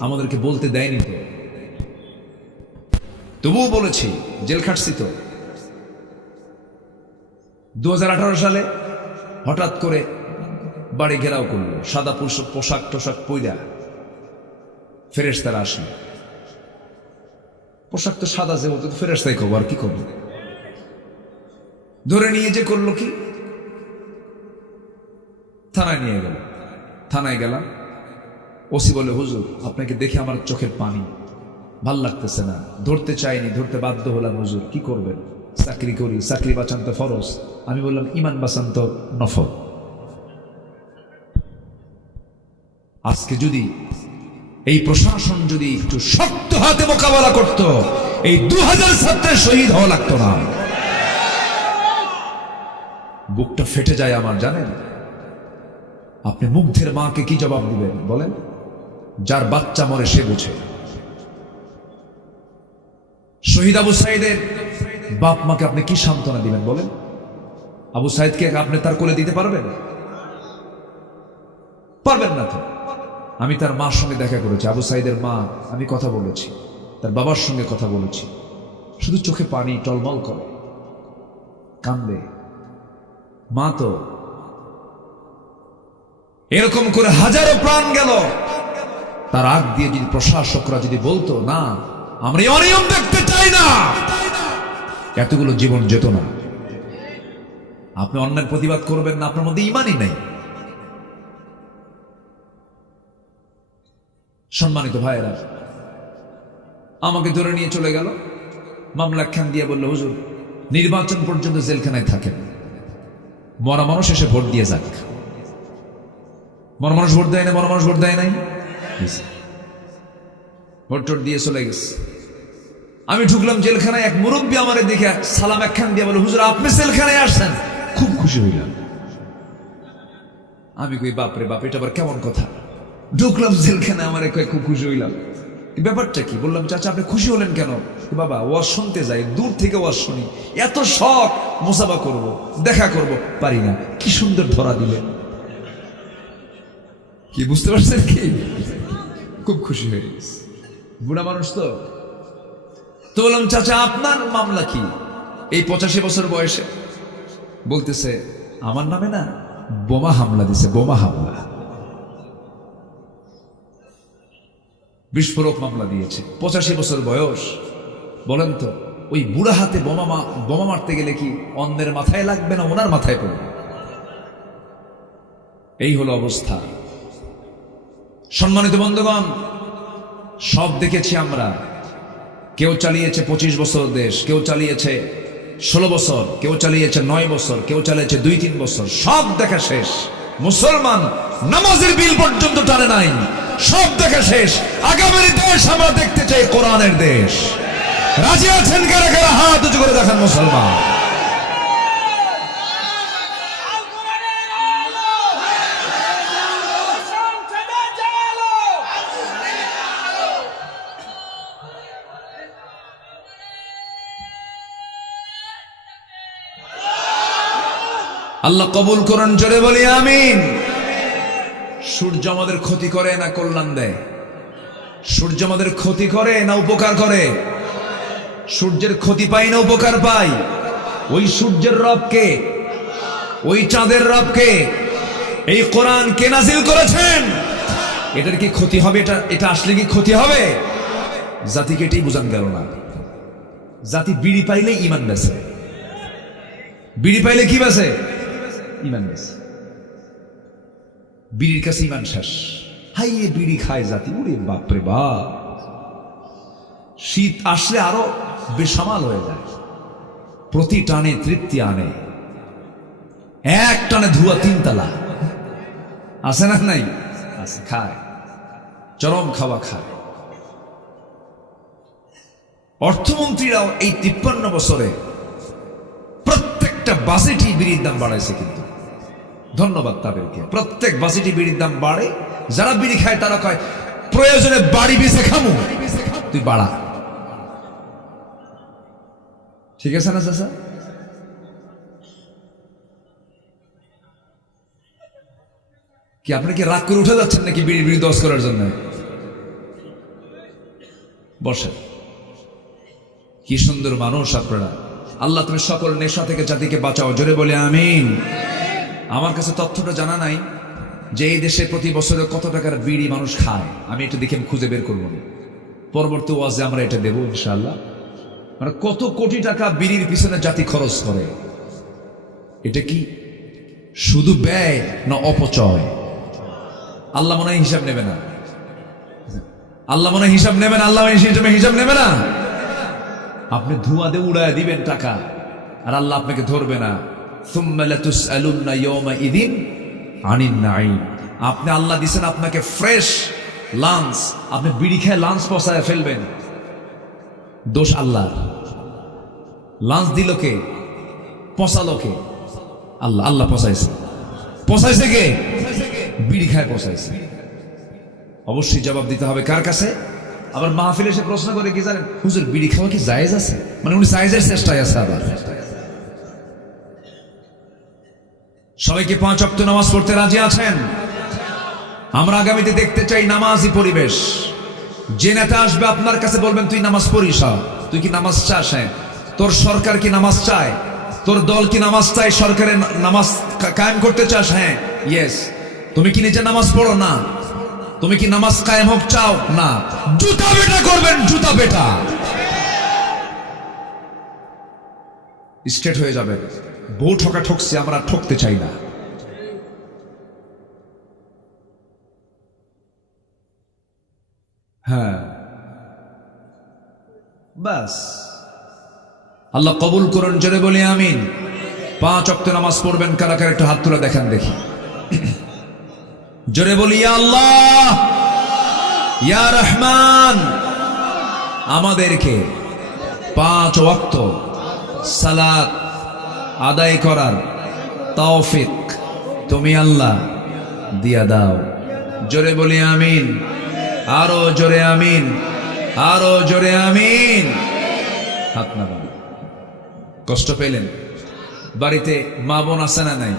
আমাদেরকে বলতে দেয়নি তো, তবুও বলেছি, জেল খাটছি তো। 2018 সালে হঠাৎ করে বাড়ি ঘেরাও করলো, সাদা পোশাক টোশাক পইরা ফেরেশতারা আসলো। পোশাক তো সাদা, যে বলতো ফেরেশতাই খবর, আর কি খবর। ধরে নিয়ে যে করলো কি, থানায় নিয়ে গেল। থানায় গেলাম, ওসি বলে, হুজুর আপনাকে দেখে আমার চোখের পানি, ভাল লাগতেছে না, ধরতে চাইনি, ধরতে বাধ্য হলাম। হুজুর কি করবেন? চাকরি করি, চাকরি বাঁচান তো ফরজ। আমি বললাম, ইমান বাঁচান তো নফল। আজকে যদি এই প্রশাসন যদি একটু শক্ত হাতে মোকাবেলা করত, এই 2000 ছাত্রের শহীদ হওয়া লাগতো না। বুকটা ফেটে যায় আমার, জানেন? আপনি মুগ্ধের মাকে কি জবাব দিবেন বলেন? যার বাচ্চা মরে সে বুঝে। শহীদ আবু সাইদের বাপ মাকে আপনি কি সান্ত্বনা দিবেন বলেন? আবু সাইদকে আপনি তার কোলে দিতে পারবেন? পারবেন না তো। আমি তার মার সঙ্গে দেখা করেছি, আবু সাইদের মা, আমি কথা বলেছি, তার বাবার সঙ্গে কথা বলেছি। শুধু চোখে পানি টলমল করে, কান্দে। মা তো এরকম করে হাজারো প্রাণ গেল, তার আগ দিয়ে যদি প্রশাসকরা যদি বলতো, না আমরা এই অনিয়ম দেখতে চাই না, এতগুলো জীবন যেত না। আপনি অন্যের প্রতিবাদ করবেন না, আপনার মধ্যে ইমানই নাই। সম্মানিত ভাইয়েরা, আমাকে ধরে নিয়ে চলে গেল, মামলা খান দিয়ে বলল, হুজুর নির্বাচন পর্যন্ত জেলখানায় থাকেন, মরা মানুষ এসে ভোট দিয়ে যাক। মরা মানুষ ভোট দেয় না, মরা মানুষ ভোট দেয় নাই, ভোট টোট দিয়ে চলে গেছে। আমি ঢুকলাম জেলখানায়, এক মুরব্বী আমার দেখে সালাম একখান দিয়ে বলে, হুজুর আপনি জেলখানায় আসছেন? খুব খুশি হইলাম। আমি কই, বাপরে বাপ, এটা আবার কেমন কথা? ঢুকলাম জেলখানায়, আমার খুব খুশি হইলাম। ব্যাপারটা কি? বললাম, চাচা আপনি খুশি হলেন কেন? বাবা ওয়াজ শুনতে যাই, দূর থেকে ওয়াজ শুনি, এত শখ, মোসাফা করব, দেখা করব, পারি না। কি সুন্দর ধরা দিলেন, কি বুঝতে পারছেন কি? খুব খুশি হয়ে গেছে, বুড়া মানুষ তো। তো বললাম, চাচা আপনার মামলা কি এই 85 বছর বয়সে? বলতেছে, আমার নামে না বোমা হামলা দিছে, বোমা হামলা, বিস্ফোরক মামলা দিয়েছে। 85 বছর বয়স। বলেন তো, ওই বুড়া হাতে বোমা মারতে গেলে কি অন্যের মাথায় লাগবে না ওনার মাথায় পড়বে? এই হলো অবস্থা। সম্মানিত বন্ধুগণ, সব দেখেছি আমরা। কেউ চালিয়েছে 25 বছর দেশ, কেউ চালিয়েছে 16 বছর, কেউ চালিয়েছে 9 বছর, কেউ চালিয়েছে 2-3 বছর। সব দেখা শেষ। মুসলমান নামাজের বিল পর্যন্ত টানে নাই, সব দেখা শেষ। আগামীর দেশ আমরা দেখতে চাই কোরআনের দেশ। রাজি আছেন কারা কারা? হাত উঁচু করে দেখান মুসলমান। আল্লাহ কবুল করুন, জোরে বলি আমিন। সূর্য আমাদের ক্ষতি করে না কল্যাণ দেয়? সূর্য আমাদের ক্ষতি করে না উপকার করে? সূর্যের ক্ষতি পাই না উপকার পাই? ওই সূর্যের রবকে, ওই চাঁদের রবকে, এই কোরআন কে নাজিল করেছেন? এটার কি ক্ষতি হবে? এটা আসলে কি ক্ষতি হবে? জাতিকে এটাই বুঝান গেল না। জাতি বিড়ি পাইলে ইমান বেছে, বিড়ি পাইলে কি বেছে? ইমান বেছে। বিড়ির কাছে ইমান শেষ। হাইয়ে বিড়ি খায় জাতি, ওরে বাপরে বাপ। শীত আসলে আরো বেসামাল হয়ে যায়, প্রতি টানে তৃপ্তি আনে, এক টানে ধোয়া 3 তালা আছে না? নাই আছে, খায়, চরম খাওয়া খায়। অর্থমন্ত্রীরাও এই 53 বছরে প্রত্যেকটা বাজেটই বিড়ির দাম বাড়াইছে, কিন্তু ধন্যবাদ তাদেরকে। প্রত্যেক বাজেটই বিড়ির দাম বাড়ে। যারা বিড়ি খায় তারা কয়, প্রয়োজনে বাড়ি বেঁচে খামু, তুই বাড়া। ঠিক আছে না চাচা? কি আপনি কি রাগ করে উঠে যাচ্ছেন নাকি বিড়ি দশ করার জন্য? বসেন। কি সুন্দর মানুষ আপনারা। আল্লাহ তুমি সকল নেশা থেকে জাতিকে বাঁচাও, জোরে বলে আমিন। আমার কাছে তথ্যটা জানা নাই যে এই দেশে প্রতি বছরে কত টাকার বিড়ি মানুষ খায়। আমি এটা দেখে খুঁজে বের করবো না, পরবর্তী ওয়াজে আমরা এটা দেবো ইনশাআল্লাহ। মানে কত কোটি টাকা বিড়ির পিছনে জাতি খরচ করে। এটা কি শুধু ব্যয় না অপচয়? আল্লাহ মনে হয় হিসাব নেবে না। আল্লাহ মনে হয় হিসাব নেবে না। আল্লাহ হিসাব নেবে না। আপনি ধোঁয়া দিয়ে উড়ায় দিবেন টাকা, আর আল্লাহ আপনাকে ধরবে না। সুম্মা লাতুসআলুন্না ইয়াওমাইযিন আনিন নাঈম। আপনি আল্লাহ দিবেন আপনাকে ফ্রেশ লাঞ্চ, আপনি বিড়ি খেয়ে লাঞ্চ পচায় ফেলবেন, দোষ আল্লাহর। লাঞ্চ দিল কে? পচালো কে? আল্লাহ। আল্লাহ পচাইছে কে? বিড়ি খায় পচাইছে। অবশ্যই জবাব দিতে হবে কার কাছে? আবার মাহফিলে এসে প্রশ্ন করে কি জানেন, হুজুর বিড়ি খাওয়া কি জায়েজ আছে? মানে উনি জায়েজের চেষ্টায় আছে। আবার সবাই কি 5 ওয়াক্ত নামাজ পড়তে রাজি আছেন? আমরা আগামীতে দেখতে চাই নামাজি পরিবেশ। যে নেতা আসবে আপনার কাছে বলবেন তুই নামাজ পড়িস, তুই কি নামাজ চাস? হ্যাঁ। তোর সরকার কি নামাজ চায়? তোর দল কি নামাজ চায়? সরকারের নামাজ কায়েম করতে চাস? হ্যাঁ, ইয়েস। তুমি কি নিজে নামাজ পড়ো? না। তুমি কি নামাজ কায়েম হোক চাও? না। জুতা বেটা করবেন, জুতা বেটা স্ট্রেট হয়ে যাবে। বউ ঠকা ঠকছে, আমরা ঠকতে চাই না। হ্যাঁ, বাস। আল্লাহ কবুল করুন, জোরে বলি আমিন। 5 ওয়াক্ত নামাজ পড়বেন কারা কারা? একটু হাত তুলে দেখান দেখি। জোরে বলি ইয়া আল্লাহ, ইয়া রহমান। আমাদেরকে 5 ওয়াক্ত সালাত আদায় করার তৌফিক তুমি আল্লাহ দিয়া দাও। জোরে বলি আমিন। আরো জোরে আমিন, আরো জোরে আমিন। হাত নামান। কষ্ট পেলেন? বাড়িতে মা বোন আছে না নাই?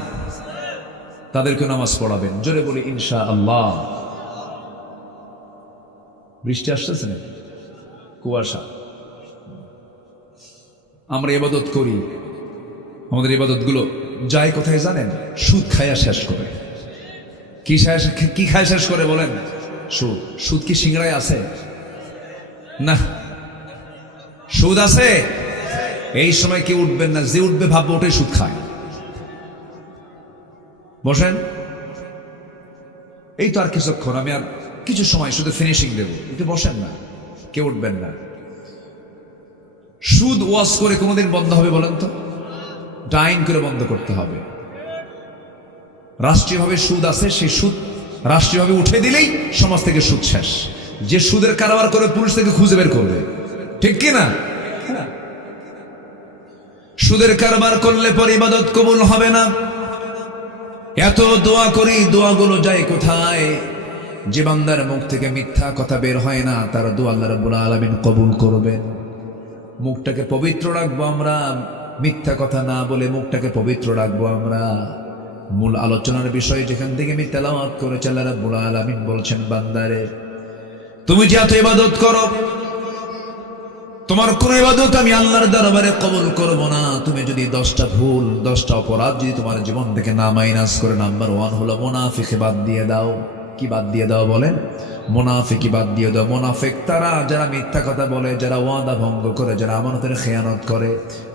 তাদেরকে নামাজ পড়াবেন। জোরে বলি ইনশাআল্লাহ। বৃষ্টি আসতেছে না, কুয়াশা। আমরা ইবাদত করি, আমাদের ইবাদত গুলো যায় কোথায় জানেন? সুদ খায়া শেষ করে। কি খায় শেষ করে বলেন? সুদ। সুদ কি সিংড়ায় আছে? না। সুদ আছে? এই সময় কেউ উঠবেন না, যে উঠবে ভাববো ওটাই সুদ খায়। বসেন। এই তো আর কিছুক্ষণ, আমি আর কিছু সময় শুধু ফিনিশিং দেব, একটু বসেন না, কেউ উঠবেন না। সুদ ওয়াজ করে কোনোদিন বন্ধ হবে বলেন তো? ডাইন করে বন্ধ করতে হবে। রাষ্ট্রীয়ভাবে সুদ আছে, সেই সুদ রাষ্ট্রীয়ভাবে উঠে দিলেই সমাজ থেকে সুদ শেষ। যে সুদের কারবার করে পুলিশ থেকে খুঁজে বের করবে, ঠিক কিনা? সুদের কারবার করলে পরে ইবাদত কবুল হবে না। এত দোয়া করি, দোয়াগুলো যায় কোথায়? যে বান্দার মুখ থেকে মিথ্যা কথা বের হয় না, তার দোয়া আল্লাহ রাব্বুল আলামিন কবুল করবেন। মুখটাকে পবিত্র রাখবো আমরা, মিথ্যা কথা না বলে মুখটাকে পবিত্র রাখবো আমরা। মূল আলোচনার বিষয় যেখান থেকে আমি তেলাওয়াত করেছি, আল্লাহ রাব্বুল আলামিন বলছেন, বান্দারে তুমি যে এত ইবাদত করো, তোমার কোন ইবাদত আমি আল্লাহর দরবারে কবুল করব না। তুমি যদি 10টা ভুল, 10টা অপরাধ যদি তোমার জীবন থেকে না মাইনাস করে, নাম্বার 1 হলো মুনাফিক বাদ দিয়ে দাও। কি বাদ দিয়ে দাও বলেন? মুনাফিকি বাদ দিয়ে দাও। মুনাফিক তারা যারা মিথ্যা কথা বলে, যারা ওয়াদা ভঙ্গ করে, যারা আমানতের খেয়ানত করে,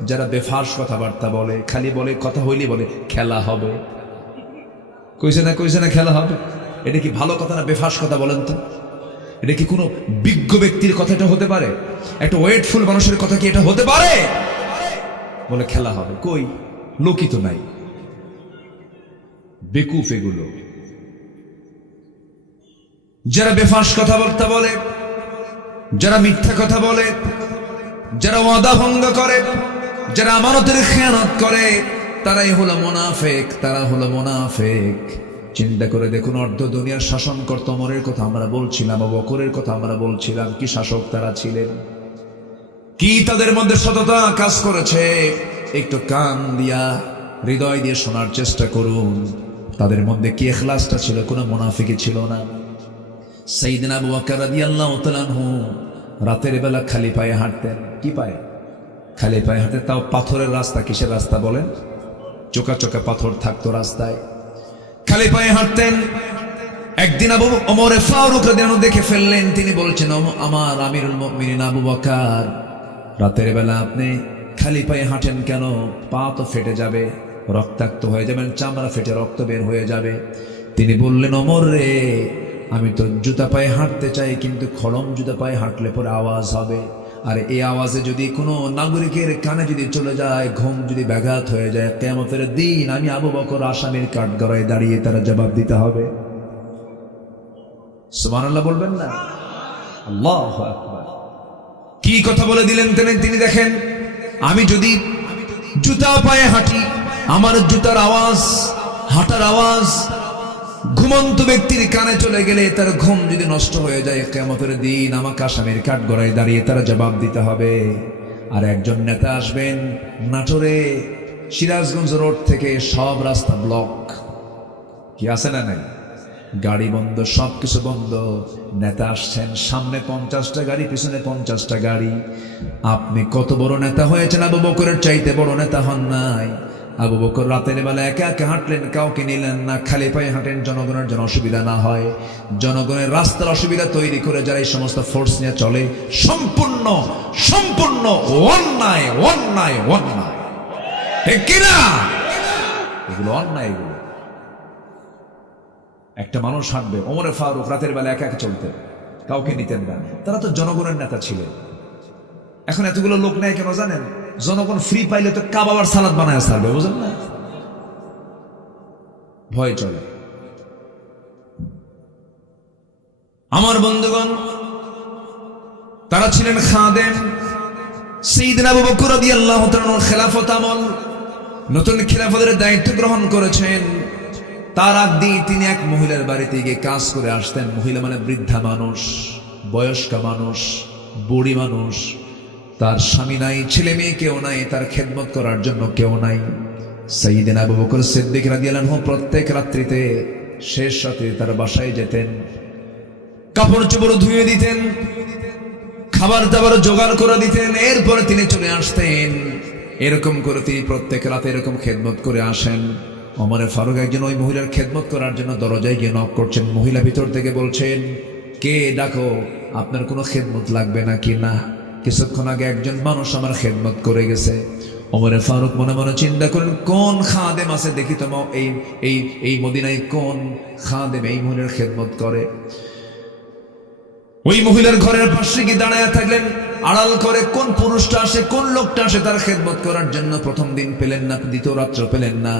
যারা বেফাস কথাবার্তা বলে, খালি বলে কথা হইলি বলে খেলা হবে। কইছে না খেলা হবে? এটা কি ভালো কথা না বেফাস কথা বলেন তো? এটা কি কোনো বিজ্ঞ ব্যক্তির কথা এটা হতে পারে? একটা ওয়েটফুল মানুষের কথা কি এটা হতে পারে? বলে খেলা হবে। কই? লোকই তো নাই। বেকুফ এগুলো। যারা বেফাস কথাবার্তা বলে, যারা মিথ্যা কথা বলে, যারা ওয়াদা ভঙ্গ করে, যারা আমানতের খেয়ানত করে, তারাই হলো মুনাফিক। তারা হলো মুনাফিক। চিন্তা করে দেখুন, অর্ধ দুনিয়ার শাসন করত ওমরের কথা আমরা বলছিলাম, আবু বকরের কথা আমরা বলছিলাম। কি শাসক তারা ছিলেন, কি তাদের মধ্যে সততা কাজ করেছে। একটু কান দিয়া, হৃদয় দিয়ে শোনার চেষ্টা করুন। তাদের মধ্যে কি ইখলাসটা ছিল? কোনো মুনাফিকি ছিল না। সাইয়েদনা আবু বকর রাদিয়াল্লাহু তাআলা আনহু রাতের বেলা খালি পায়ে হাঁটতেন। কি পায়ে? খালি পায়ে হাঁটতেন, তাও পাথরের রাস্তা। কিসের রাস্তা বলেন? চোকা চোকা পাথর থাকতো রাস্তায়, খালি পায়ে হাঁটতেন। একদিন আবু ওমর ফারুক রাদিয়াল্লাহু আনহু দেখে ফেললেন। তিনি বলছেন, আমার আমিরুল মুমিনিন আবু বকর, রাতের বেলা আপনি খালি পায়ে হাঁটেন কেন? পা তো ফেটে যাবে, রক্তাক্ত হয়ে যাবেন, চামড়া ফেটে রক্ত বের হয়ে যাবে। তিনি বললেন, ওমর রে, আমি তো জুতা পায়ে হাঁটতে চাই, কিন্তু খড়ম জুতা পায়ে হাঁটলে পরে আওয়াজ হবে, আর এই আওয়াজে যদি কোনো নাগরিকের কানে যদি চলে যায়, ঘুম যদি ব্যাঘাত হয়ে যায়, কিয়ামতের দিন আমি আবু বকর আসামির কাঠগড়ায় দাঁড়িয়ে তারা জবাব দিতে হবে। সুবহানাল্লাহ বলবেন না? আল্লাহু আকবার। কি কথা বলে দিলেন তিনি। দেখেন, আমি যদি জুতা পায়ে হাঁটি, আমার জুতার আওয়াজ, হাঁটার আওয়াজ ঘুমন্ত ব্যক্তির কানে চলে গেলে তার ঘুম যদি নষ্ট হয়ে যায়, কিয়ামতের দিন আমাকে আসামির কাঠগড়ায় দাঁড়িয়ে তারা জবাব দিতে হবে। আর একজন নেতা আসবেন নাটোরে, সিরাজগঞ্জ রোড থেকে সব রাস্তা ব্লক। কি আছে না নাই? গাড়ি বন্ধ, সবকিছু বন্ধ। নেতা আসছেন, সামনে 50টা গাড়ি, পিছনে 50টা গাড়ি। আপনি কত বড় নেতা হয়েছেন? আবু বকরের চাইতে বড় নেতা হন নাই। আবু বকর রাতের বেলা একা একা হাঁটলেন, কাউকে নিলেন না, খালি পায়ে হাঁটেন জনগণের যেন অসুবিধা না হয়। জনগণের রাস্তার অসুবিধা তৈরি করে যারা এই সমস্ত ফোর্স নিয়ে চলে, সম্পূর্ণ সম্পূর্ণ অন্যায় অন্যায় অন্যায়। ঠিক কিনা? এগুলো অন্যায়। এগুলো একটা মানুষ হাঁটবে, ওমর ফারুক রাতের বেলা একা একা চলতেন, কাউকে নিতেন না। তারা তো জনগণের নেতা ছিলেন। এখন এতগুলো লোক নেয় কেন জানেন? জনগণ ফ্রি পাইলে তো কাবাবার সালাদ বানায় ছাড়বে, বুঝলেন না? ভয় চলে। আমার বন্ধুগণ, তারা ছিলেন খাদেম। সাইয়েদনা আবু বকর রাদিয়াল্লাহু তাআলা খেলাফত আমল, নতুন খেলাফতের দায়িত্ব গ্রহণ করেছেন। তার আগ দিয়ে তিনি এক মহিলার বাড়িতে গিয়ে কাজ করে আসতেন। মহিলা মানে বৃদ্ধা মানুষ, বয়স্কা মানুষ, বুড়ি মানুষ। তার স্বামী নাই, ছেলে মেয়ে কেউ নাই, তার খেদমত করার জন্য কেউ নাই। সাইয়েদনা আবু বকর সিদ্দিক রাদিয়াল্লাহু আনহু প্রত্যেক রাত্রিতে শেষ রাতে তার বাসায় যেতেন, কাপড় চোপড় ধুয়ে দিতেন, খাবার দাবার জোগাড় করে দিতেন, এরপরে তিনি চলে আসতেন। এরকম করে তিনি প্রত্যেক রাতে এরকম খেদমত করে আসেন। ওমর ফারুক একজন ওই মহিলার খেদমত করার জন্য দরজায় গিয়ে নক করছেন। মহিলা ভিতর থেকে বলছেন, কে ডাকো, আপনার কোনো খেদমত লাগবে নাকি? না, কিছুক্ষণ আগে একজন মানুষ আমার খেদমত করে গেছে। ওমর ফারুক মনে মনে চিন্তা করেন, কোন খাদেম আছে দেখি তো, এই মদিনায় কোন খাদেম এই মহিলার খেদমত করে। ওই মহিলার ঘরের পাশে গিয়ে দাঁড়ায় থাকলেন, আড়াল করে কোন পুরুষটা আসে, কোন লোকটা আসে তার খেদমত করার জন্য। প্রথম দিন পেলেন না, দ্বিতীয় রাত্র পেলেন না,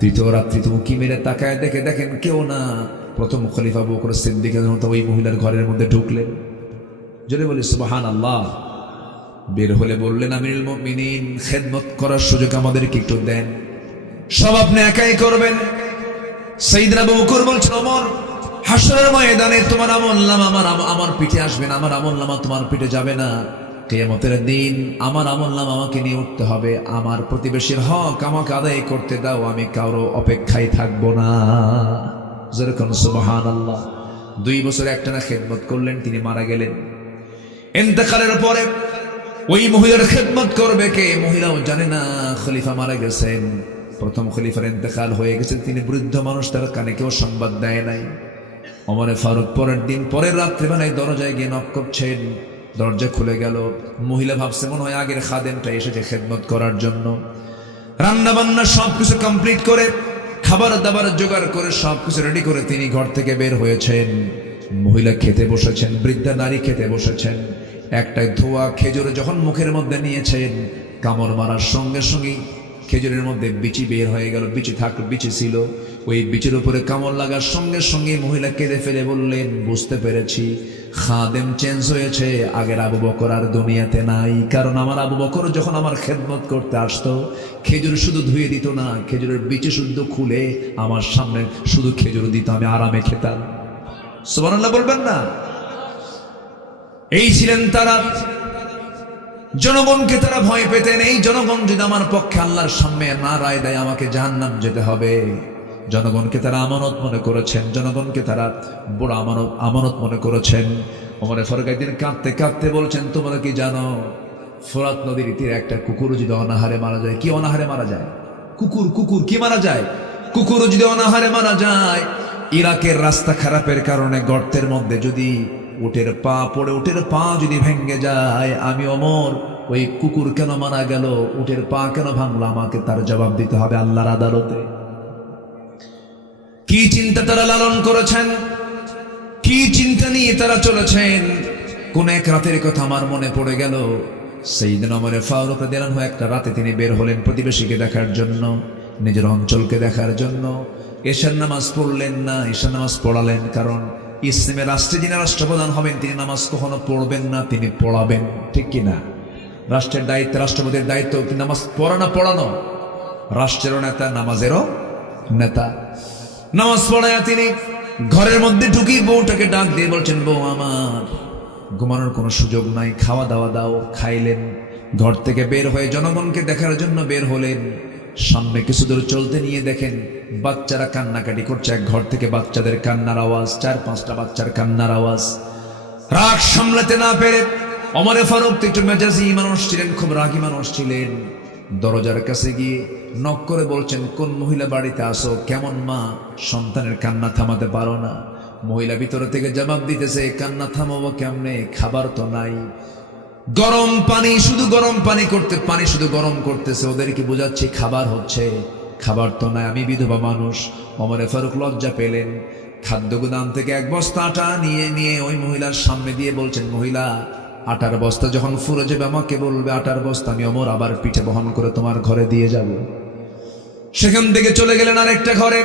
তৃতীয় রাত্রি তো উকি মেরে তাকায় দেখেন কেউ না। প্রথম খলিফা আবু বকর সিদ্দিক ওই মহিলার ঘরের মধ্যে ঢুকলেন। যদি বলি সুবহানাল্লাহ, বের হলে বললেন, আমিরুল মুমিনিন, খেদমত করার সুযোগ আমাদেরকে একটু দেন, সব আপনি একাই করবেন। সাইয়েদনা আবু বকর বলছেন, ওমর, হাসরের ময়দানে তোমার আমলনামা আমার পিঠে আসবে না, আমার আমলনামা তোমার পিঠে যাবে না। কিয়ামতের দিন আমার আমলনামা আমাকে নিয়ে উঠতে হবে, আমার প্রতিবেশীর হক আমাকে আদায় করতে দাও, আমি কারো অপেক্ষায় থাকবো না। যেরকম সুবহানাল্লাহ। 2 বছর একটানা খেদমত করলেন, তিনি মারা গেলেন। ইন্তেকালের পরে ওই মহিলার খেদমত করবে কে? মহিলাও জানে না খলিফা মারা গেছেন। প্রথম খলিফার ইন্তেকাল হয়ে গেছেন, তিনি বৃদ্ধ মানুষ, তার কানে কেউ সংবাদ দেয় নাই। ওমর ফারুক পরের দিন পরের রাত্রিবেলায় দরজায় গিয়ে নক করছেন, দরজা খুলে গেল। মহিলা ভাবছে মনে হয় আগের খাদেমটা এসেছে খেদমত করার জন্য। রান্না বান্না সবকিছু কমপ্লিট করে, খাবার দাবার জোগাড় করে, সবকিছু রেডি করে তিনি ঘর থেকে বের হয়েছেন। মহিলা খেতে বসেছেন, বৃদ্ধা নারী খেতে বসেছেন। একটা ধোয়া খেজুর যখন মুখের মধ্যে নিয়েছেন, কামড় মারার সঙ্গে সঙ্গেই খেজুরের মধ্যে বিচি বের হয়ে গেল। বিচি ছিল, ওই বিচির উপরে কামড় লাগার সঙ্গে সঙ্গে মহিলা কেঁদে ফেলে বললেন, বুঝতে পেরেছি খাদেম চেঞ্জ হয়েছে, আগের আবু বকর আর দুনিয়াতে নাই। কারণ আমার আবু বকর যখন আমার খেদমত করতে আসতো, খেজুর শুধু ধুয়ে দিত না, খেজুরের বিচি শুদ্ধ খুলে আমার সামনে শুধু খেজুর দিত, আমি আরামে খেতাম। সুবহানাল্লাহ বলবেন না? এই ছিলেন তারা। জনগণকে তারা ভয় পেতেন, এই জনগণ যদি আমার পক্ষে আল্লাহর সামনে না রায় দেয়, আমাকে জাহান্নাম যেতে হবে। জনগণকে তারা আমানত মনে করেছেন, জনগণকে তারা বড় আমানত মনে করেছেন। ওমরে ফারুক একদিন কাঁদতে কাঁদতে বলছেন, তোমরা কি জানো ফোরাত নদীর তীরে একটা কুকুর যদি অনাহারে মারা যায়, কি অনাহারে মারা যায়? কুকুর কুকুর কি মারা যায়? কুকুর যদি অনাহারে মারা যায়, ইরাকের রাস্তা খারাপের কারণে গর্তের মধ্যে যদি উটের পা পড়ে, উটের পা যদি ভেঙে যায়, আমি ওমর ওই কুকুর কেন মারা গেল, উটের পা কেন ভাঙলো, আমাকে তার জবাব দিতে হবে আল্লাহর আদালতে। কি চিন্তা তারা লালন করেছেন, কি চিন্তা নিয়ে তারা চলেছেন। কোন এক রাতের কথা আমার মনে পড়ে গেল। সাইয়েদনা ওমর ফারুক রাদিয়াল্লাহু আনহু একটা রাতে তিনি বের হলেন প্রতিবেশীকে দেখার জন্য, নিজের অঞ্চলকে দেখার জন্য। এশার নামাজ পড়লেন না, এশার নামাজ পড়ালেন, কারণ ইসলামের রাষ্ট্রে যিনি রাষ্ট্রপ্রধান হবেন তিনি নামাজ কখনো পড়বেন না, তিনি পড়াবেন, ঠিক কিনা? রাষ্ট্রের দায়িত্ব, রাষ্ট্রপতির দায়িত্ব নামাজ পড়া না পড়ানো। রাষ্ট্রেরও নেতা, নামাজেরও নেতা। নামাজ পড়ায় তিনি ঘরের মধ্যে ঢুকি বউটাকে ডাক দিয়ে বলছেন, বউ আমার ঘুমানোর কোনো সুযোগ নাই, খাওয়া দাওয়া দাও। খাইলেন। ঘর থেকে বের হয়ে জনগণকে দেখার জন্য বের হলেন। সামনে কিছু দূর চলতে নিয়ে দেখেন বাচ্চারা কান্নাকাটি করছে। এক ঘর থেকে বাচ্চাদের কান্নার আওয়াজ, 4-5টা বাচ্চার কান্নার আওয়াজ। রাগ সামলাতে না পেরে ওমর ফারুক একটু মেজাজি মানুষ ছিলেন, খুব রাগী মানুষ ছিলেন। দরজার কাছে গিয়ে নক করে বলছেন, কোন মহিলা বাড়িতে আসো? কেমন মা, সন্তানের কান্না থামাতে পারো না? মহিলা ভিতরে থেকে জবাব দিতেছে, কান্না থামাবো কেমনে, খাবার তো নাই। গরম পানি, শুধু গরম পানি করতে, পানি শুধু গরম করতেছে, ওদেরকে বোঝাচ্ছে খাবার হচ্ছে, খাবার তো নাই, আমি বিধবা মানুষ। ওমর ফারুক লজ্জা পেলেন। খাদ্য গুদাম থেকে 1 বস্তা আটা নিয়ে ওই মহিলার সামনে দিয়ে বলছেন, মহিলা আটার বস্তা যখন ফুরে যাবে আমাকে বলবে, আটার বস্তা আমি ওমর আবার পিঠে বহন করে তোমার ঘরে দিয়ে যাব। সেখান থেকে চলে গেলেন আরেকটা ঘরে।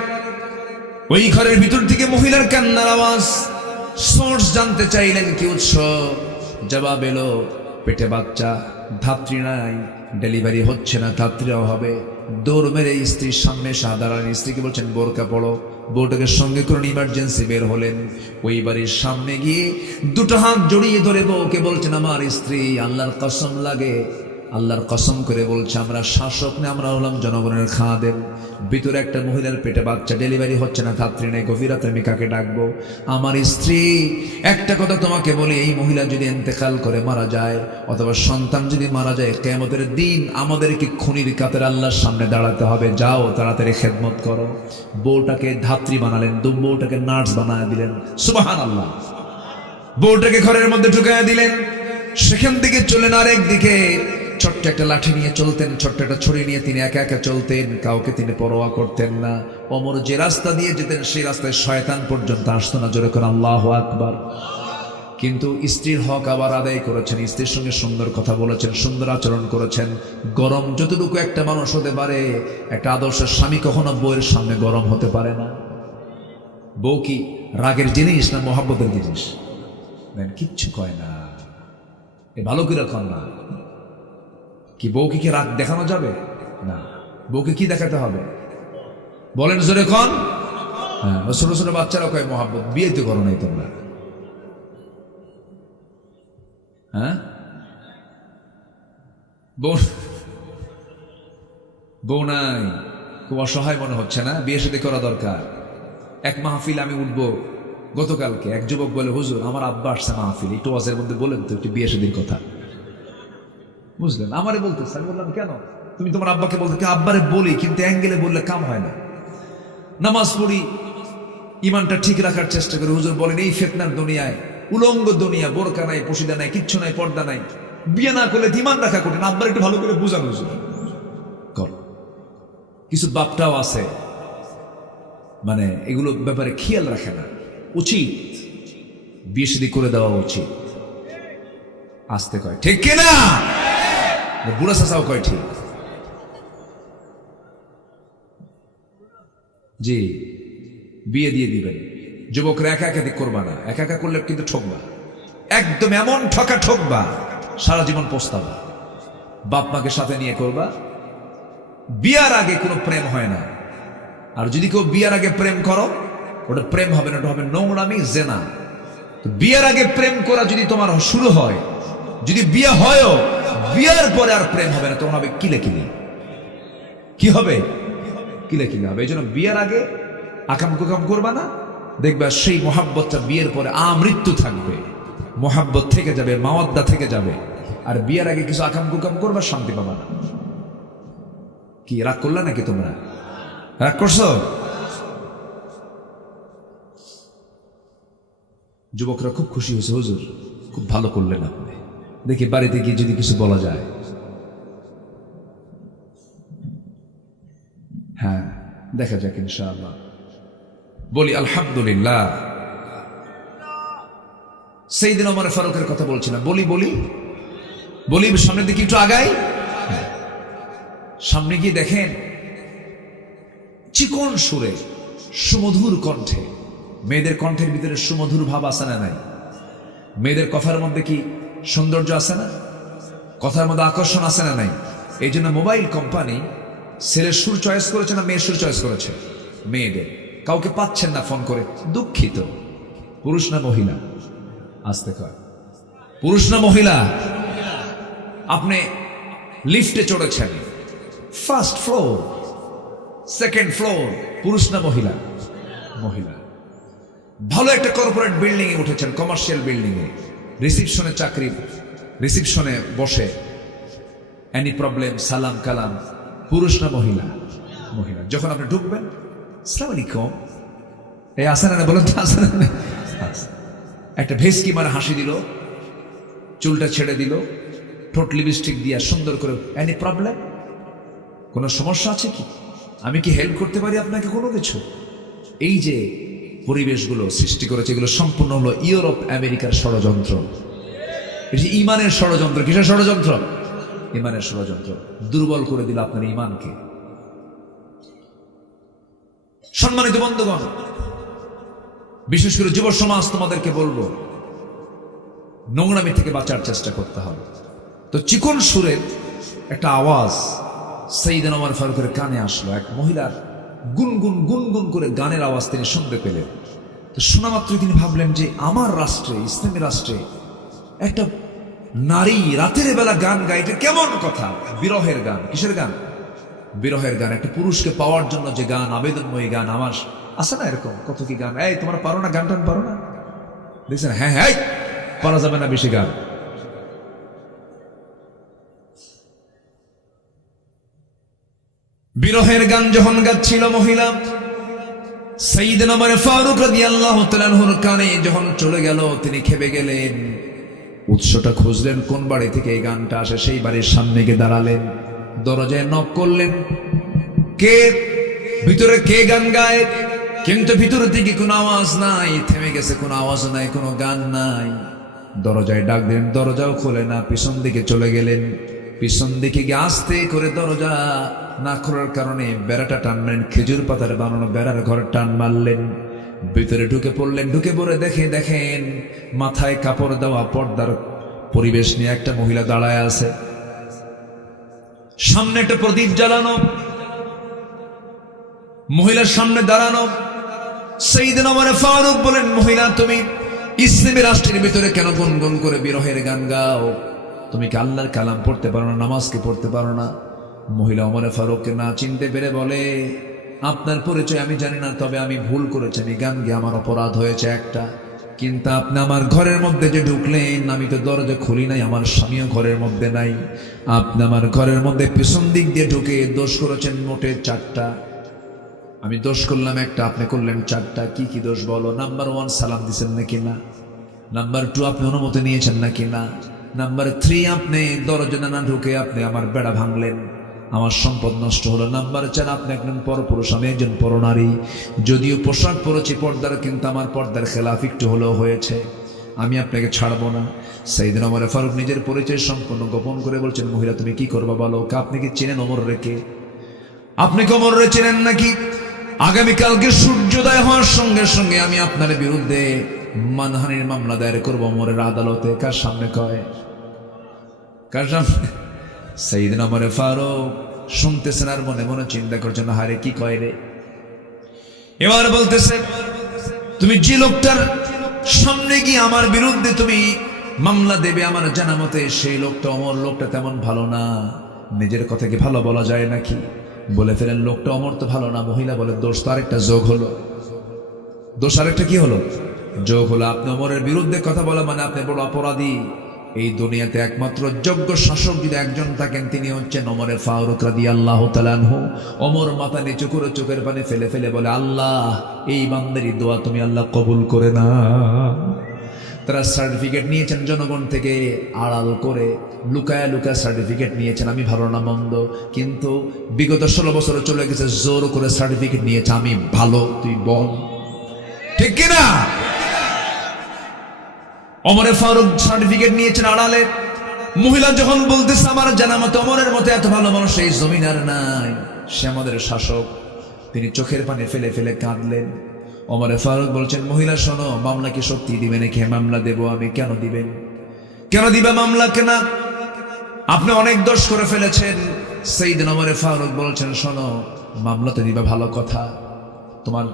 ওই ঘরের ভিতর থেকে মহিলার কান্নার আওয়াজ। সোর্স জানতে চাইলেন কি উৎস, জবাব এলো, পেটে বাচ্চা, ধাত্রী নাই, ডেলিভারি হচ্ছে না, ধাত্রীরাও হবে। দৌড় মেরে স্ত্রীর সামনে সাধারণ স্ত্রীকে বলছেন, বোরকা পড়ো। বউটাকে সঙ্গে করে ইমার্জেন্সি বের হলেন। ওই বাড়ির সামনে গিয়ে 2টা হাত জড়িয়ে ধরে বউকে বলছেন, আমার স্ত্রী, আল্লাহর কসম লাগে, আল্লাহর কসম করে বলছে, আমরা শাসক না, আমরা হলাম জনগণের খাদেম। ভিতরে একটা মহিলার পেটে বাচ্চা, ডেলিভারি হচ্ছে না, ধাত্রী নেই, গভীর রাতে আমি কাকে ডাকবো? আমার স্ত্রী, একটা কথা তোমাকে বলি, এই মহিলা যদি ইন্তেকাল করে মারা যায়, অথবা সন্তান যদি মারা যায়, কিয়ামতের দিন আমাদেরকে খুনির কাতারে আল্লাহর সামনে দাঁড়াতে হবে। যাও তাড়াতাড়ি খেদমত করো। বউটাকে ধাত্রী বানালেন, বউটাকে নার্স বানায় দিলেন। সুবহানাল্লাহ। বউটাকে ঘরের মধ্যে ঢুকাইয়া দিলেন। সেখান থেকে চলেন আরেক দিকে। ছোট্ট একটা লাঠি নিয়ে চলতেন, ছোট্ট একটা ছড়ি নিয়ে তিনি একা একা চলতেন, কাউকে তিনি পরোয়া করতেন না। ওমর যে রাস্তা দিয়ে যেতেন সেই রাস্তায় শয়তান পর্যন্ত আসতো না। জোরে করে আল্লাহু আকবার। কিন্তু স্ত্রীর হক আবার আদায় করেছেন, স্ত্রীর সঙ্গে সুন্দর কথা বলেছেন, সুন্দর আচরণ করেছেন। গরম যতটুকু একটা মানুষ হতে পারে, একটা আদর্শ স্বামী কখনো বউয়ের সামনে গরম হতে পারে না। বউ কি রাগের জিনিস না মহাব্বতের জিনিস? কিচ্ছু কয় না, এ ভালো করে কন না। কি বউকে কি রাগ দেখানো যাবে না? বউকে কি দেখাতে হবে বলেন জোরে কন? হ্যাঁ, ছোট ছোট বাচ্চারা কয় মহাব্বত, বিয়ে তো করো নাই তোমরা। হ্যাঁ, বউ নাই, খুব অসহায় মনে হচ্ছে না? বিয়ে সাথে করা দরকার। এক মাহফিল আমি উঠবো গতকালকে, এক যুবক বলে, হুজুর আমার আব্বা আসছে মাহফিল, একটু ওয়াজের মধ্যে বলেন তো একটু বিয়ে সাথীর কথা। বুঝলেন? আমারে বলতেছে। আমি বললাম, কেন? তুমি তোমার আব্বাকে বলতে? আব্বারে বলি, কিন্তু অ্যাঙ্গেলে বললে কাম হয় না। নামাজ পড়ি, ইমানটা ঠিক রাখার চেষ্টা করি। হুজুর বলেন, এই ফিতনার দুনিয়ায়, উলঙ্গ দুনিয়া, বোরকা নাই, পশিদা নাই, কিচ্ছু নাই, পর্দা নাই, বিয়ে না করলে ইমান রাখা কঠিন। আব্বার একটু ভালো করে বুঝানো হুজুর কর। কিছু বাপটাও আছে মানে এগুলো ব্যাপারে খেয়াল রাখে না। উচিত বিয়ে শাদী করে দেওয়া উচিত। আসতে কয় ঠিক কিনা? বুড়া চাচাও কয় ঠিক। জি, বিয়ে দিয়ে দিবেন। যুবকরা একা একাধিক করবা না, একা একা করলে কিন্তু ঠকবা, একদম এমন ঠকা ঠকবা, সারা জীবন পস্তাবা। বাপ মাকে সাথে নিয়ে করবা। বিয়ার আগে কোনো প্রেম হয় না। আর যদি কেউ বিয়ার আগে প্রেম করো, ওটা প্রেম হবে না, ওটা হবে নোংরামি, জেনা। তো বিয়ার আগে প্রেম করা যদি তোমার শুরু হয়, যদি বিয়ে হয়ও, বিয়ার পরে আর প্রেম হবে না, তখন হবে কিলে কিলে। কি হবে? কিলে কিলে হবে। এই জন্য বিয়ার আগে আকাম কুকাম করবা না, দেখবা সেই মহাব্বতটা বিয়ের পরে আমৃত্যু থাকবে। মোহাব্বত থেকে যাবে, মাওয়াদ্দা থেকে যাবে। আর বিয়ের আগে কিছু আকাম কুকাম করবা, শান্তি পাবা না। কি রাগ করলা নাকি তোমরা? রাগ করছো? যুবকরা খুব খুশি হয়েছে, হুজুর খুব ভালো করলেন আপনি। দেখি বাড়িতে গিয়ে যদি কিছু বলা যায়। হ্যাঁ, দেখা যাক ইনশাআল্লাহ। বলি আলহামদুলিল্লাহ। সাইয়েদনা ওমর ফারুকের কথা বলছিলাম। বলি বলি বলি সামনের দিকে একটু আগাই। সামনে গিয়ে দেখেন চিকন সুরে, সুমধুর কণ্ঠে। মেয়েদের কণ্ঠের ভিতরে সুমধুর ভাব আছে না নাই? মেয়েদের কথার মধ্যে কি সৌন্দর্য আছে না? কথার মধ্যে আকর্ষণ আছে না নাই? এই জন্য মোবাইল কোম্পানি ছেলের সুর চয়েস করেছে না মেয়ের সুর চয়েস করেছে? মেয়েদের। কাউকে পাচ্ছেন না ফোন করে, দুঃখিত। পুরুষ না মহিলা? আসতে কয়, পুরুষ না মহিলা? আপনি লিফটে চড়েছেন, ফার্স্ট ফ্লোর, সেকেন্ড ফ্লোর, পুরুষ না মহিলা? মহিলা। ভালো একটা কর্পোরেট বিল্ডিং এ উঠেছেন, কমার্শিয়াল বিল্ডিং এ, রিসিপশনে চাকরি, রিসিপশনে বসে, এনি প্রবলেম, সালাম কালাম, পুরুষ না মহিলা? মহিলা। যখন আপনি ঢুকবেন, আসসালামু আলাইকুম, এই আসেন না, বলেন তো আসেন না। একটা ভেসকি মারা হাসি দিল, চুলটা ছেড়ে দিল, ঠোঁট লিপস্টিক দিয়া সুন্দর করে, এনি প্রবলেম, কোনো সমস্যা আছে কি? আমি কি হেল্প করতে পারি আপনাকে কোনো কিছু? এই যে পরিবেশগুলো সৃষ্টি করেছে, এগুলো সম্পূর্ণ হলো ইউরোপ আমেরিকার ষড়যন্ত্র। এই যে ইমানের ষড়যন্ত্র। কিসের ষড়যন্ত্র? ইমানের ষড়যন্ত্র। দুর্বল করে দিল আপনার ইমানকে। সম্মানিত বন্ধুগণ, বিশেষ করে যুব সমাজ, তোমাদেরকে বলবো নোংরামি থেকে বাঁচার চেষ্টা করতে হবে। তো চিকন সুরের একটা আওয়াজ সাইয়েদনা ওমর ফারুকের কানে আসলো। এক মহিলার গুনগুন গুনগুন করে গানের আওয়াজ তিনি শুনতে পেলেন। তো শোনা মাত্রই তিনি ভাবলেন যে আমার রাষ্ট্রে, ইসলামী রাষ্ট্রে একটা নারী রাতের বেলা গান গায়, এটা কেমন কথা? বিরহের গান। কিসের গান? বিরহের গান। একটা পুরুষকে পাওয়ার জন্য যে গান, আবেদনময়ী গান। আমার আছে না এরকম কত কি গান? এই তোমরা পারো না গান টান? পারো না? দেখছেন? হ্যাঁ হ্যাঁ, পারা যাবে না বেশি গান। বিরহের গান যখন গাচ্ছিল মহিলা, সাইয়েদনা ওমর ফারুক রাদিয়াল্লাহু তাআলা আনহুর কানে যখন চলে গেল, তিনি খেপে গেলেন। উৎসটা খুঁজলেন, কোন বাড়ি থেকে এই গানটা আসে। সেই বাড়ির সামনে গিয়ে দাঁড়ালেন, দরজায় নক করলেন। কে ভিতরে? কে গান গায়? কিন্তু ভিতরে থেকে কোনো আওয়াজ নাই, থেমে গেছে, কোনো আওয়াজ নাই, কোনো গান নাই। দরজায় ডাক দিলেন, দরজাও খোলে না। পিছন দিকে চলে গেলেন, পিছন দিকে গিয়ে আস্তে করে দরজা না খোলার কারণে বেড়াটা টানলেন, খেজুর পাতার বানানো বেড়ার ঘরে টান মারলেন। ভিতরে ঢুকে পড়লেন। ঢুকে পড়ে দেখেন মাথায় কাপড় দেওয়া পর্দার পরিবেশ নিয়ে একটা মহিলা দাঁড়ায় আছে। সামনে একটা প্রদীপ জ্বালানো, মহিলার সামনে দাঁড়ানো। সাইয়েদনা ওমর ফারুক বলেন, মহিলা তুমি ইসলামী রাষ্ট্রের ভিতরে কেন গুনগুন করে বিরহের গান গাও? তুমি কি আল্লাহর কালাম পড়তে পারো না? নামাজকে পড়তে পারো না? মহিলা ওমর ফারুককে না চিনতে পেরে বলে, আপনার পরিচয় আমি জানি না, তবে আমি ভুল করেছি, আমি গান গিয়ে আমার অপরাধ হয়েছে একটা। কিন্তু আপনি আমার ঘরের মধ্যে যে ঢুকলেন, আমি তো দরজা খুলি নাই, আমার স্বামীও ঘরের মধ্যে নাই। আপনি আমার ঘরের মধ্যে পিছন দিক দিয়ে ঢুকে দোষ করেছেন মোটে 4টা। আমি দোষ করলাম একটা, আপনি করলেন 4টা। কি কি দোষ বলো? নাম্বার 1, সালাম দিচ্ছেন নাকি না? নাম্বার 2, আপনি অনুমতি নিয়েছেন নাকি না? নাম্বার 3, আপনি দরজা না ঢুকে আপনি আমার বেড়া ভাঙলেন, আমার সম্পদ নষ্ট হলো। নাম্বার 4, আপনি একজন পরপুরুষ, আমি একজন পরনারী। যদিও পোশাক পরেছি পর্দার, কিন্তু আমার পর্দার খেলাফ একটু হলেও হয়েছে, আমি আপনাকে ছাড়বো না। সাইয়েদনা ওমর ফারুক নিজের পরিচয় সম্পূর্ণ গোপন করে বলছেন, মহিলা তুমি কি করবা বলো? আপনি কি চেনেন ওমর রেখে? আপনি কি ওমর রে চেনেন নাকি? আগামীকালকে সূর্যোদয় হওয়ার সঙ্গে সঙ্গে আমি আপনার বিরুদ্ধে মানহানির মামলা দায়ের করবো ওমরের আদালতে। কার সামনে কয়? কার সামনে? সাইয়েদনা ওমর ফারুক শুনতেছেন আর মনে মনে চিন্তা করছেন, হারে কি কয় রে। এবার বলতেছে, তুমি যে লোকটার সামনে গিয়ে আমার বিরুদ্ধে তুমি মামলা দেবে, আমার জানা মতে সেই লোকটা ওমর, লোকটা তেমন ভালো না। নিজের কথা কি ভালো বলা যায় নাকি? বলে ফেলেন লোকটা ওমর তো ভালো না। মহিলা বলে, দোষ তো আরেকটা যোগ হলো। দোষ আরেকটা কি হলো? যোগ হলো আপনি ওমরের বিরুদ্ধে কথা বলা মানে আপনি বড় অপরাধী। এই দুনিয়াতে একমাত্র যোগ্য শাসক যদি একজন থাকেন তিনি হচ্ছেন ওমরে ফারুক রাদিয়াল্লাহু তাআলা আনহু। ওমর মাথা নিচু করে চোখের পানি ফেলে ফেলে বলে, আল্লাহ এই বান্দারই দোয়া তুমি আল্লাহ কবুল করে না। তারা সার্টিফিকেট নিয়েছেন জনগণ থেকে, আড়াল করে লুকায়া লুকায়া সার্টিফিকেট নিয়েছেন আমি ভালো না মন্দ, কিন্তু বিগত 16 বছর চলে গেছে, জোর করে সার্টিফিকেট নিয়েছে আমি ভালো, তুই বল ঠিক কিনা। ওমরে ফারুক সার্টিফিকেট নিয়েছেন আড়ালে। মহিলা যখন বলতেছে আমার জানা মতো ওমরের মতো এত ভালো মানুষ এই জমিন আর নাই, সে আমাদের শাসক, তিনি চোখের পানি ফেলে ফেলে কাঁদলেন। ওমরে ফারুক বলছেন, মহিলা শোনো, মামলা কি সত্যি দিবে নাকি? মামলা দেব আমি। কেন দিবেন? কেন দিবে মামলা? কেনা আপনি অনেক দোষ করে ফেলেছেন। সাইয়েদনা ওমরে ফারুক বলছেন, শোনো মামলা তো দিবা, ভালো কথা, তোমার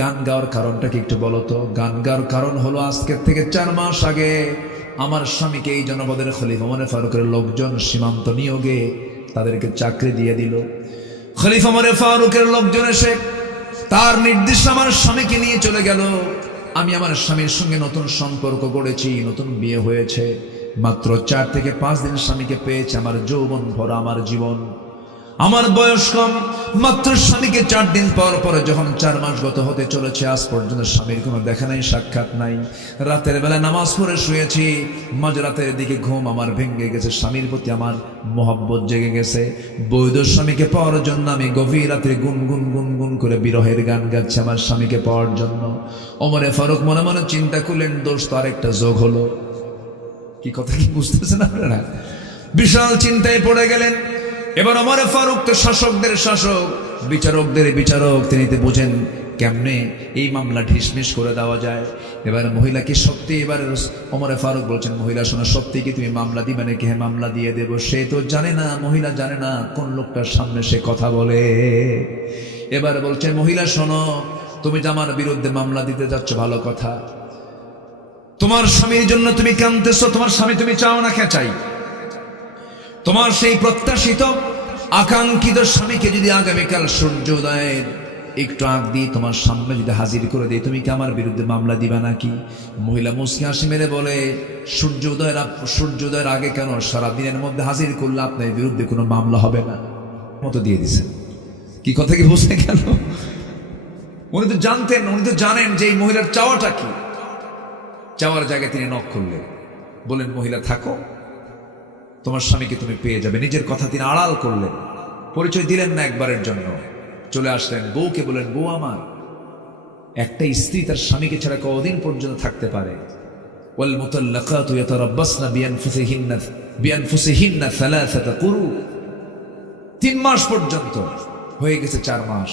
গান গাওয়ার কারণটা কি একটু বলো তো? গান গাওয়ার কারণ হলো আজকের থেকে 4 মাস আগে আমার স্বামীকে এই জনপদের খলিফা ওমরে ফারুকের লোকজন সীমান্ত নিয়োগে তাদেরকে চাকরি দিয়ে দিল। খলিফা ওমরে ফারুকের লোকজন এসে তার নির্দেশ আমার স্বামীকে নিয়ে চলে গেল। আমি আমার স্বামীর সঙ্গে নতুন সম্পর্ক গড়েছি, নতুন বিয়ে হয়েছে, মাত্র 4 থেকে 5 দিন স্বামীকে পেয়েছে, আমার যৌবন ভরা আমার জীবন, আমার বয়স কম, মাত্র স্বামীকে 4 দিন পর পরে যখন 4 মাস গত হতে চলেছে, আজ পর্যন্ত স্বামীর কোনো দেখা নাই, সাক্ষাৎ নাই। রাতের বেলা নামাজ পড়ে শুয়েছি, মাঝরাতের দিকে ঘুম আমার ভেঙে গেছে, স্বামীর প্রতি আমার মহব্বত জেগে গেছে। বৈধ স্বামীকে পাওয়ার জন্য আমি গভীর রাতে গুনগুন গুনগুন করে বিরহের গান গাচ্ছি আমার স্বামীকে পাওয়ার জন্য। ওমরে ফারুক মনে মনে চিন্তা করলেন, দোষ তো আরেকটা যোগ হলো। কি কথা কি বুঝতেছেন আপনারা? বিশাল চিন্তায় পড়ে গেলেন। এবার ওমরে ফারুক তো শাসকদের শাসক, বিচারকদের বিচারক, তিনি তো বুঝেন কেমনে এই মামলা ঢিসমিস করে দেওয়া যায়। এবার মহিলা কি সত্যি, এবার ওমরে ফারুক বলছেন, মহিলা শোনো, সত্যি কি তুমি মামলা দিবে নাকি? হ্যাঁ মামলা দিয়ে দেব। সে তো জানে না, মহিলা জানে না কোন লোকটার সামনে সে কথা বলে। এবার বলছে, মহিলা শোনো, তুমি যে আমার বিরুদ্ধে মামলা দিতে যাচ্ছ ভালো কথা, তোমার স্বামীর জন্য তুমি কাঁদতেছো, তোমার স্বামী তুমি চাও না, কে চাই? তোমার সেই প্রত্যাশিত আকাঙ্ক্ষিত স্বামীকে যদি আগামীকাল সূর্যোদয়ের একটু আগ দিয়ে তোমার সামনে যদি হাজির করে দেয়, তুমি কি আমার বিরুদ্ধে মামলা দিবা নাকি? মহিলা মুচকি হাসি মেরে বলে, সূর্যোদয়ের আগে কেন, সারাদিনের মধ্যে হাজির করলে আপনার বিরুদ্ধে কোনো মামলা হবে না। মতো দিয়ে দিছেন। কি কথা কি বুঝে গেল? উনি তো জানতেন, উনি তো জানেন যে এই মহিলার চাওয়াটা কি। চাওয়ার জায়গায় তিনি নক করলেন, বলেন, মহিলা থাকো, তোমার স্বামীকে তুমি পেয়ে যাবে। নিজের কথা তিনি আড়াল করলেন, পরিচয় দিলেন না একবারের জন্য। চলে আসলেন বউকে, বলেন, বউ আমার, একটা স্ত্রী তার স্বামীকে ছাড়া কতদিন পর্যন্ত থাকতে পারে? ওয়াল মুতাল্লাকাতু ইয়াতারাব্বাসনা বিআনফুসিহিন্না সালাসাতা কুরু। 3 মাস পর্যন্ত হয়ে গেছে, 4 মাস।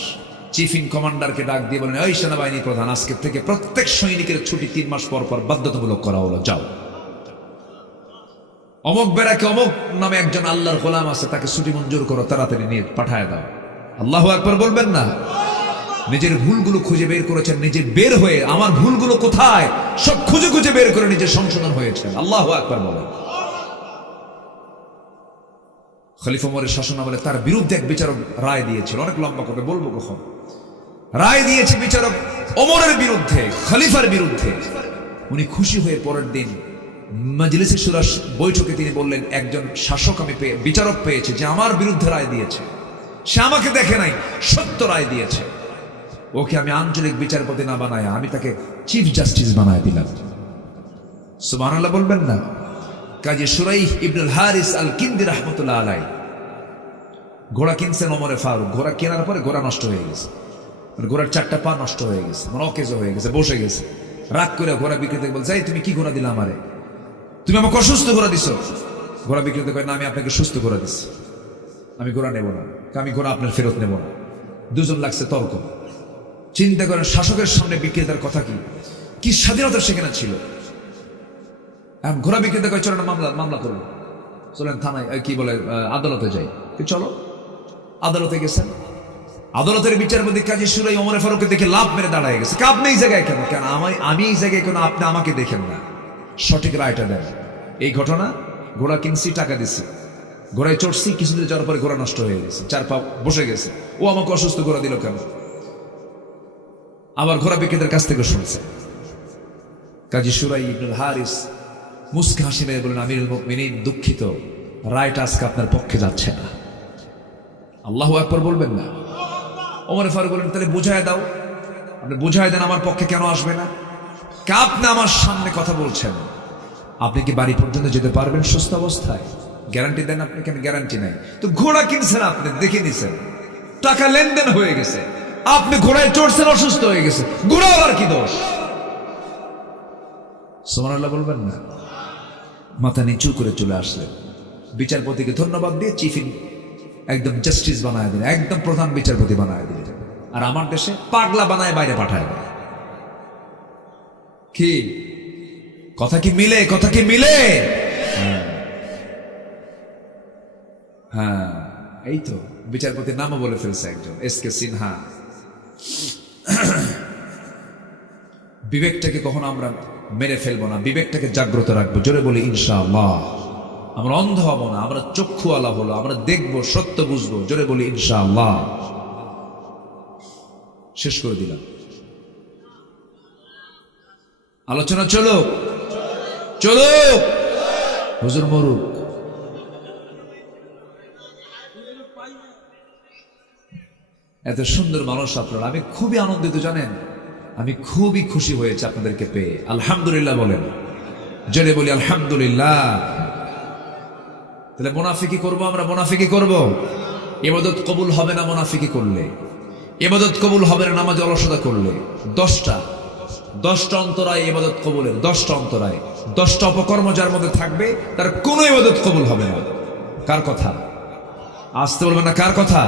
চিফ ইন কমান্ডারকে ডাক দিয়ে বলেন, ওই সেনাবাহিনী প্রধান, আজকে থেকে প্রত্যেক সৈনিকের ছুটি 3 মাস পর পর বাধ্যতামূলক করা হলো, যাও। অমুক বেড়াকে অমুক নামে একজন আল্লাহর গোলাম আছে, তাকে ছুটি মঞ্জুর করো, তাড়াতাড়ি নিয়ে পাঠায় দাও। আল্লাহু আকবার বলবেন না? নিজের ভুলগুলো খুঁজে বের করেছেন, নিজে বের হয়ে, আমার ভুলগুলো কোথায় সব খুঁজে খুঁজে বের করে নিজের সংশোধন হয়েছে। আল্লাহু আকবার বলেন। খলিফা ওমরের শাসনামলে তার বিরুদ্ধে এক বিচারক রায় দিয়েছিল, অনেক লম্বা কথা বলবো কখন। রায় দিয়েছে বিচারক ওমরের বিরুদ্ধে, খলিফার বিরুদ্ধে। উনি খুশি হয়ে পরের দিন মজলিসে শুরা বৈঠকে তিনি বললেন, একজন শাসক আমি বিচারক পেয়েছি যে আমার বিরুদ্ধে রায় দিয়েছে, সে আমাকে দেখে নাই, সত্য রায় দিয়েছে, ওকে আমি আঞ্চলিক বিচারপতি না বানায় আমি তাকে চিফ জাস্টিস বানায় দিলাম। সুবহানাল্লাহ বলবেন না? কাজী শুরাইহ ইবনুল হারিস আল কিন্দি রাহমাতুল্লাহ আলাইহি ঘোড়া কিনছেন ওমরে ফারুক। ঘোড়া কেনার পরে ঘোড়া নষ্ট হয়ে গেছে, ঘোড়ার 4টা পা নষ্ট হয়ে গেছে, অকেজ হয়ে গেছে, বসে গেছে। রাগ করে ঘোড়া বিক্রেতা বলছে, এই তুমি কি ঘোড়া দিলা আমারে? তুমি আমাকে অসুস্থ ঘোড়া দিছো। ঘোড়া বিক্রেতা কয়, না আমি আপনাকে সুস্থ ঘোড়া দিচ্ছি, আমি ঘোড়া নেব না, আমি ঘোড়া আপনার ফেরত নেব না। দুজন লাগছে তর্ক। চিন্তা করেন শাসকের সামনে বিক্রেতার কথা কি স্বাধীনতা সেখানে ছিল। ঘোড়া বিক্রেতা কয়, চলো না মামলা করবো, চলেন থানায়, কি বলে আদালতে যাই। চলো আদালতে গেছেন। আদালতের বিচারপতি কাজী শুরাইহ ওমরে ফারুককে দেখে লাভ মেরে দাঁড়ায় গেছে। আপনি এই জায়গায় কেন? কেন আমি এই জায়গায় কেন? আপনি আমাকে দেখেন না, সঠিক রায়টা দেন। এই ঘটনা, ঘোড়া কিনছি, টাকা দিছি, ঘোড়ায় চড়ছি, কিছুদিন যাওয়ার পরে ঘোড়া নষ্ট হয়ে গেছে, 4 পা বসে গেছে, ও আমাকে অসুস্থ ঘোড়া দিল কেন? আবার ঘোড়া বিক্রেতার কাছ থেকে শুনছে, কাজী শুরাই ইবনুল হারিস মুস্কি হাসি মেরে বলেন, আমিরুল মুমিনিন দুঃখিত, রায়টা আজকে আপনার পক্ষে যাচ্ছে না। আল্লাহু আকবার বলবেন না? ওমর ফারুক বলেন, তাহলে বুঝায় দাও, আপনি বুঝায় দেন আমার পক্ষে কেন আসবে না? আপনি আমার সামনে কথা বলছেন, আপনি কি বাড়ি পর্যন্ত যেতে পারবেন সুস্থ অবস্থায়? গ্যারান্টি দেন আপনি? কেন গ্যারান্টি নাই? তো ঘোড়া কিনছেন আপনি, দেখে নিছেন, টাকা লেনদেন হয়ে গেছে, আপনি ঘোড়ায় চড়ছেন, অসুস্থ হয়ে গেছে, ঘোড়া আর কি দোষ? সুবহানাল্লাহ বলবেন না? মাথা নিচু করে চলে আসলেন, বিচারপতিকে ধন্যবাদ দিয়ে চিফিন একদম জাস্টিস বানায় দিলেন, একদম প্রধান বিচারপতি বানায় দিলেন। আর আমার দেশে পাগলা বানায় বাইরে পাঠায় দেয়। কি কথা কি মিলে? কথা কি মিলে? হ্যাঁ, এই তো বিচারপতির নামও বলে ফেলছে একজন, এস.কে. সিনহা। বিবেকটাকে কখনো আমরা মেরে ফেলবো না, বিবেকটাকে জাগ্রত রাখবো। জোরে বলি ইনশাআল্লাহ। আমরা অন্ধ হব না, আমরা চক্ষুওয়ালা হলো, আমরা দেখবো, সত্য বুঝবো। জোরে বলি ইনশাআল্লাহ। শেষ করে দিলাম আলোচনা। চলো চলো, হুজুর মরুক। এত সুন্দর মানুষ আপনারা, আমি খুবই আনন্দিত জানেন, আমি খুবই খুশি হয়েছে আপনাদেরকে পেয়ে। আলহামদুলিল্লাহ বলেন, জোরে বলি আলহামদুলিল্লাহ। তাহলে মুনাফিকি করবো আমরা? মুনাফিকি করব? ইবাদত কবুল হবে না মুনাফিকি করলে, ইবাদত কবুল হবে না নামাজ অলসতা করলে। 10টা অন্তরায় ইবাদত কবুলের, 10টা অন্তরায়, 10টা অপকর্ম যার মধ্যে থাকবে তার কোনো ইবাদত কবুল হবে না। কার কথা? আসতে বলবেন না, কার কথা?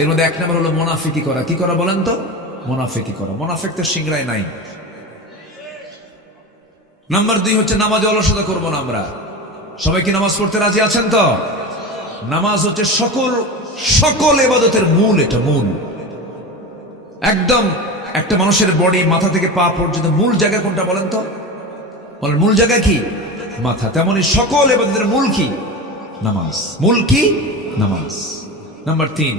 এর মধ্যে 1 নম্বর হলো মুনাফিকি করা। কি করা বলেন তো? মুনাফিকি করা। মুনাফিক তো সিংড়ায় নাই। নাম্বার 2 হচ্ছে নামাজে অলসতা করব না আমরা। সবাই কি নামাজ পড়তে রাজি আছেন তো? নামাজ হচ্ছে সকল ইবাদতের মূল। এটা মূল, একদম একটা মানুষের বডি মাথা থেকে পা পর্যন্ত মূল জায়গা কোনটা বলেন তো? বলেন, মূল জায়গা কি? মাথা। তেমনি সকল ইবাদতের মূল কি? নামাজ। মূল কি? নামাজ। নাম্বার 3,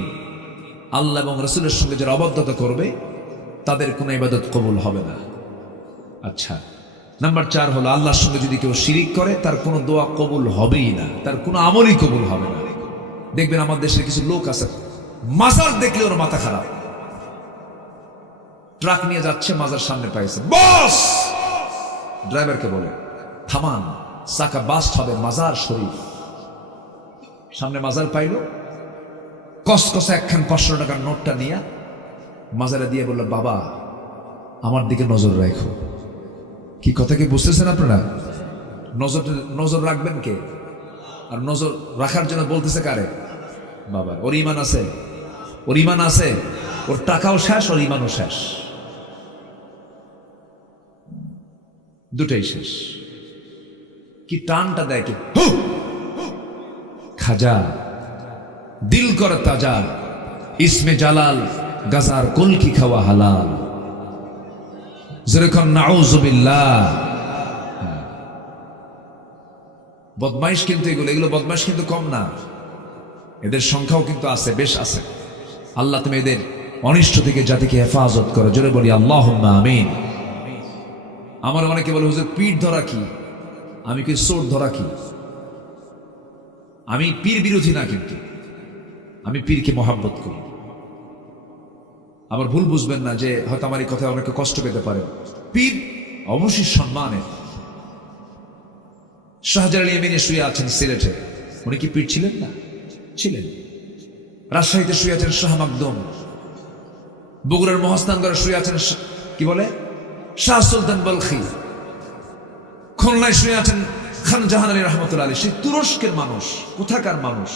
আল্লাহ এবং রাসূলের সঙ্গে যারা অবাধ্যতা করবে তাদের কোনো ইবাদত কবুল হবে না। আচ্ছা, নাম্বার 4 হলো আল্লাহর সঙ্গে যদি কেউ শিরিক করে তার কোনো দোয়া কবুল হবেই না, তার কোনো আমলই কবুল হবে না। দেখবেন আমার দেশের কিছু লোক আছে, মাজার দেখলে ওর মাথা খারাপ। ট্রাক নিয়ে যাচ্ছে, মাজার সামনে পাইছে, বস ড্রাইভারকে বলে থামান, চাকা বাস্ট হবে, মাজার শরীফ। সামনে মাজার পাইল, কসকসে একখান 500 টাকার নোটটা নিয়ে মাজারে দিয়ে বলল, বাবা আমার দিকে নজর রাখো। কি কথা কি বুঝতেছেন আপনারা? নজর রাখবেন কে? আর নজর রাখার জন্য বলতেছে কারে? বাবা। ওর ইমান আছে, ওর ইমান আছে, ওর টাকাও শেষ, ওর ইমানও শেষ, দুটাই শেষ। কি টানটা দেয় কি! খাজা দিল কর তাজা, ইসমে জালাল গাজার কলকি খাওয়া হালাল। যেরকম নাউজুবিল্লাহ। বদমাইশ কিন্তু এগুলো বদমাইশ কিন্তু কম না, এদের সংখ্যাও কিন্তু আছে, বেশ আছে। আল্লাহ তুমি এদের অনিষ্ট থেকে জাতিকে হেফাজত করো। জোরে বলি আল্লাহুম্মা আমিন। আমার অনেকে বলে, হুজুর পীর ধরা কি? আমি কি সোট ধরা কি? আমি পীর বিরোধী না, কিন্তু আমি পীরকে মহাব্বত করি। আবার ভুল বুঝবেন না যে হয়তো আমার এই কথায় অনেকে কষ্ট পেতে পারে। পীর অবশ্যই সম্মানের। শাহজালাল ইয়ামানি শুয়ে আছেন সিলেটে, উনি কি পীর ছিলেন না? ছিলেন। রাজশাহীতে শুয়ে আছেন শাহ মাকদুম, বগুড়ার মহাস্থানগড়ে শুয়ে আছেন কি বলে শাহ সুলতান বলখি, খুলনায় শুয়ে আছেন খান জাহান আলী রহমতুল্লাহ আলী। সেই তুরস্কের মানুষ, কোথাকার মানুষ?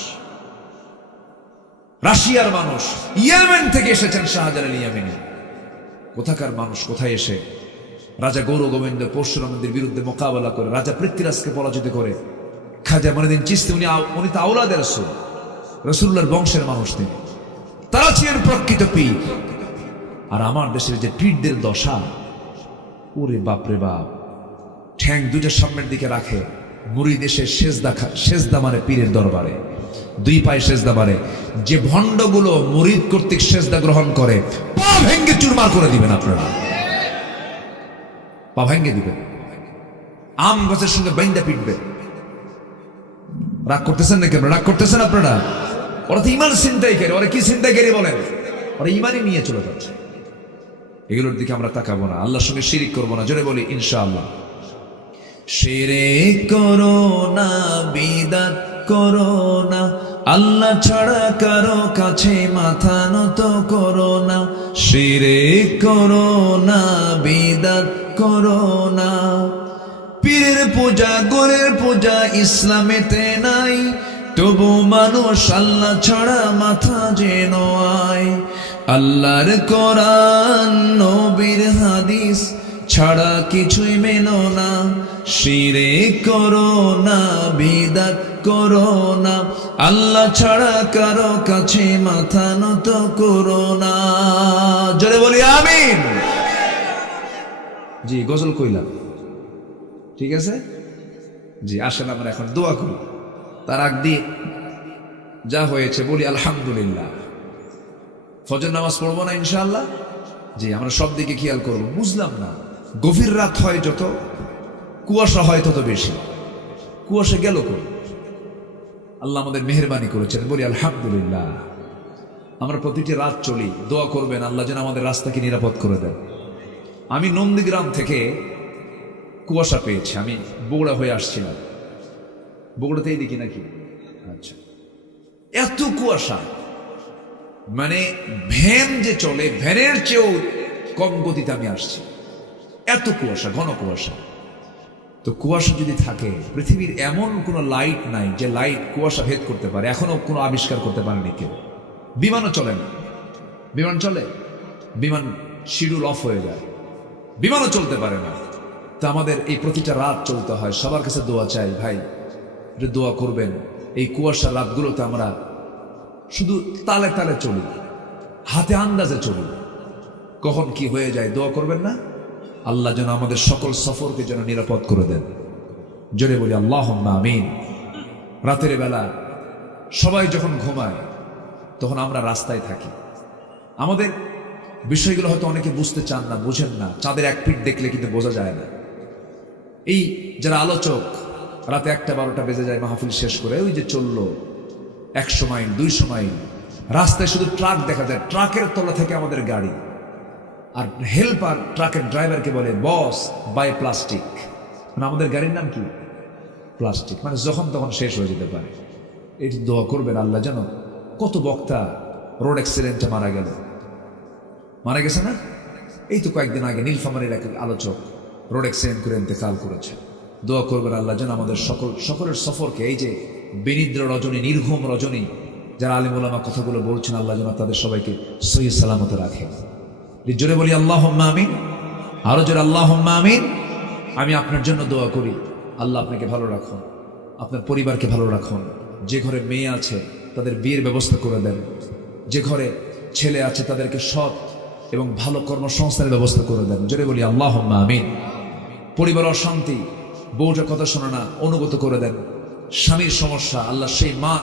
রাশিয়ার মানুষ, ইয়েমেন থেকে এসেছেন শাহজালাল ইয়ামানি। কোথাকার মানুষ? কোথায় এসে রাজা গৌর গোবিন্দ পরশুরামদের বিরুদ্ধে মোকাবেলা করে, রাজা পৃথ্বীরাজকে পরাজিত করে, খাজা মঈনুদ্দিন চিশতি, উনি তো আওলাদের রাসূল, রাসূলুল্লাহর বংশের মানুষ তিনি। তারা ছিলেন প্রকৃত পীর। আর আমার দেশের যে পীরদের দশা, ওরে বাপরে বাপ, ঠ্যাং দুটো সামনের দিকে রাখে, মুরিদ এসে সেজদা মারে পীরের দরবারে, 2 পায়ে সেজদা মারে। যে ভণ্ডগুলো মুরিদ কর্তৃক সেজদা গ্রহণ করে, পা ভেঙ্গে চুরমার করে দিবেন আপনারা। পা ভাঙ্গে দিবে, আম গাছের সঙ্গে বাইন্দা পিটবে। রাগ করতেছেন নাকি আপনারা? রাগ করতেছেন আপনারা? ওরা তো ইমান ছিনতাইকারী। ওরা কি ছিনতাইকারী বলেন? ওরা ইমানই নিয়ে চলে যাচ্ছে। এগুলোর দিকে আমরা তাকাবো না, আল্লাহর সঙ্গে শিরিক করবো না। জোরে বলি ইনশাআল্লাহ। শিরিক করো না, বিদআত করো না, আল্লাহ ছাড়া কারো কাছে মাথা নত করো না। শিরিক করো না, বিদআত করো না। পীরের পূজা, গোরের পূজা ইসলামেতে নাই, তবু মানুষ আল্লাহ ছাড়া মাথা যেন আয়। আল্লাহর কোরআন নবীর হাদিস ছাড়া কিছুই মেনো না। শিরিক করো না, বিদআত করো না, আল্লাহ ছাড়া কারো কাছে মাথা নত করো না। জোরে বলি আমিন। জি, গজল কইলাম, ঠিক আছে? জি, আসেন আমরা এখন দোয়া করি। তার আগ দিয়ে যা হয়েছে বলি আলহামদুলিল্লাহ। ফজর নামাজ পড়বো না ইনশাআল্লাহ? জি, আমরা সব দিকে খেয়াল করবো। বুঝলাম না, গভীর রাত হয় যত, কুয়াশা হয় তত বেশি। কুয়াশা গেল কোন? আল্লাহ আমাদের মেহেরবানি করেছেন, বলি আলহামদুলিল্লাহ। আমরা প্রতিটি রাত চলি, দোয়া করবেন আল্লাহ যেন আমাদের রাস্তাকে নিরাপদ করে দেয়। আমি নন্দীগ্রাম থেকে কুয়াশা পেয়েছি, আমি বগুড়া হয়ে আসছিলাম। বগুড়াতেই দেখি নাকি? আচ্ছা, এত কুয়াশা, মানে ভ্যান যে চলে ভ্যানের চেয়েও কম গতিতে আমি আসছি। এত কুয়াশা, ঘন কুয়াশা। তো কুয়াশা যদি থাকে, পৃথিবীর এমন কোনো লাইট নাই যে লাইট কুয়াশা ভেদ করতে পারে। এখনো কোনো আবিষ্কার করতে পারেনি কেউ। বিমানও চলে না। বিমান চলে? বিমান শিডিউল অফ হয়ে যায়, বিমানও চলতে পারে না। তো আমাদের এই প্রতিটা রাত চলতে হয়। সবার কাছে দোয়া চাই, ভাই একটু দোয়া করবেন। এই কুয়াশার রাতগুলোতে আমরা শুধু তালে তালে চলি, হাতে আন্দাজে চলি, কখন কি হয়ে যায়। দোয়া করবেন না? আল্লাহ যেন আমাদের সকল সফরকে যেন নিরাপদ করে দেন। জোরে বলি আল্লাহুম্মা আমিন। রাতের বেলা সবাই যখন ঘুমায় তখন আমরা রাস্তায় থাকি। আমাদের বিষয়গুলো হয়তো অনেকে বুঝতে চান না, বুঝেন না। চাঁদের এক পিঠ দেখলে কিন্তু বোঝা যায় না। এই যারা আলোচক, রাতে 1টা-12টা বেজে যায় মাহফিল শেষ করে, ওই যে চললো 100 মাইল 200 মাইল, রাস্তায় শুধু ট্রাক দেখা যায়, ট্রাকের তলা থেকে আমাদের গাড়ি। আর হেল্পার ট্রাকের ড্রাইভারকে বলে বস বাই প্লাস্টিক। মানে আমাদের গাড়ির নাম কি? প্লাস্টিক। মানে যখন তখন শেষ হয়ে যেতে পারে। এটি দোয়া করবেন আল্লাহ যেন। কত বক্তা রোড অ্যাক্সিডেন্টে মারা গেল, মারা গেছে না? এই তো কয়েকদিন আগে নীলফামারীর এক আলোচক রোড অ্যাক্সিডেন্ট করে ইন্তেকাল করেছে। দোয়া করবেন আল্লাহ যেন আমাদের সকলের সফরকে, এই যে বিনিদ্র রজনী, নির্ঘুম রজনী, যারা আলিম ওলামা কথাগুলো বলছেন, আল্লাহ যেন তাদের সবাইকে সহি সালামতে রাখে। জোরে বলি আল্লাহুম্মা আমিন। আরো জোরে আল্লাহুম্মা আমিন। আমি আপনার জন্য দোয়া করি, আল্লাহ আপনাকে ভালো রাখুন, আপনার পরিবারকে ভালো রাখুন। যে ঘরে মেয়ে আছে তাদের বিয়ের ব্যবস্থা করে দেন। যে ঘরে ছেলে আছে তাদেরকে সৎ এবং ভালো কর্মসংস্থানের ব্যবস্থা করে দেন। জোরে বলি আল্লাহুম্মা আমিন। পরিবার অশান্তি, বউটা কথা শোনে না, অনুগত করে দেন। স্বামীর সমস্যা, আল্লাহ সেই মা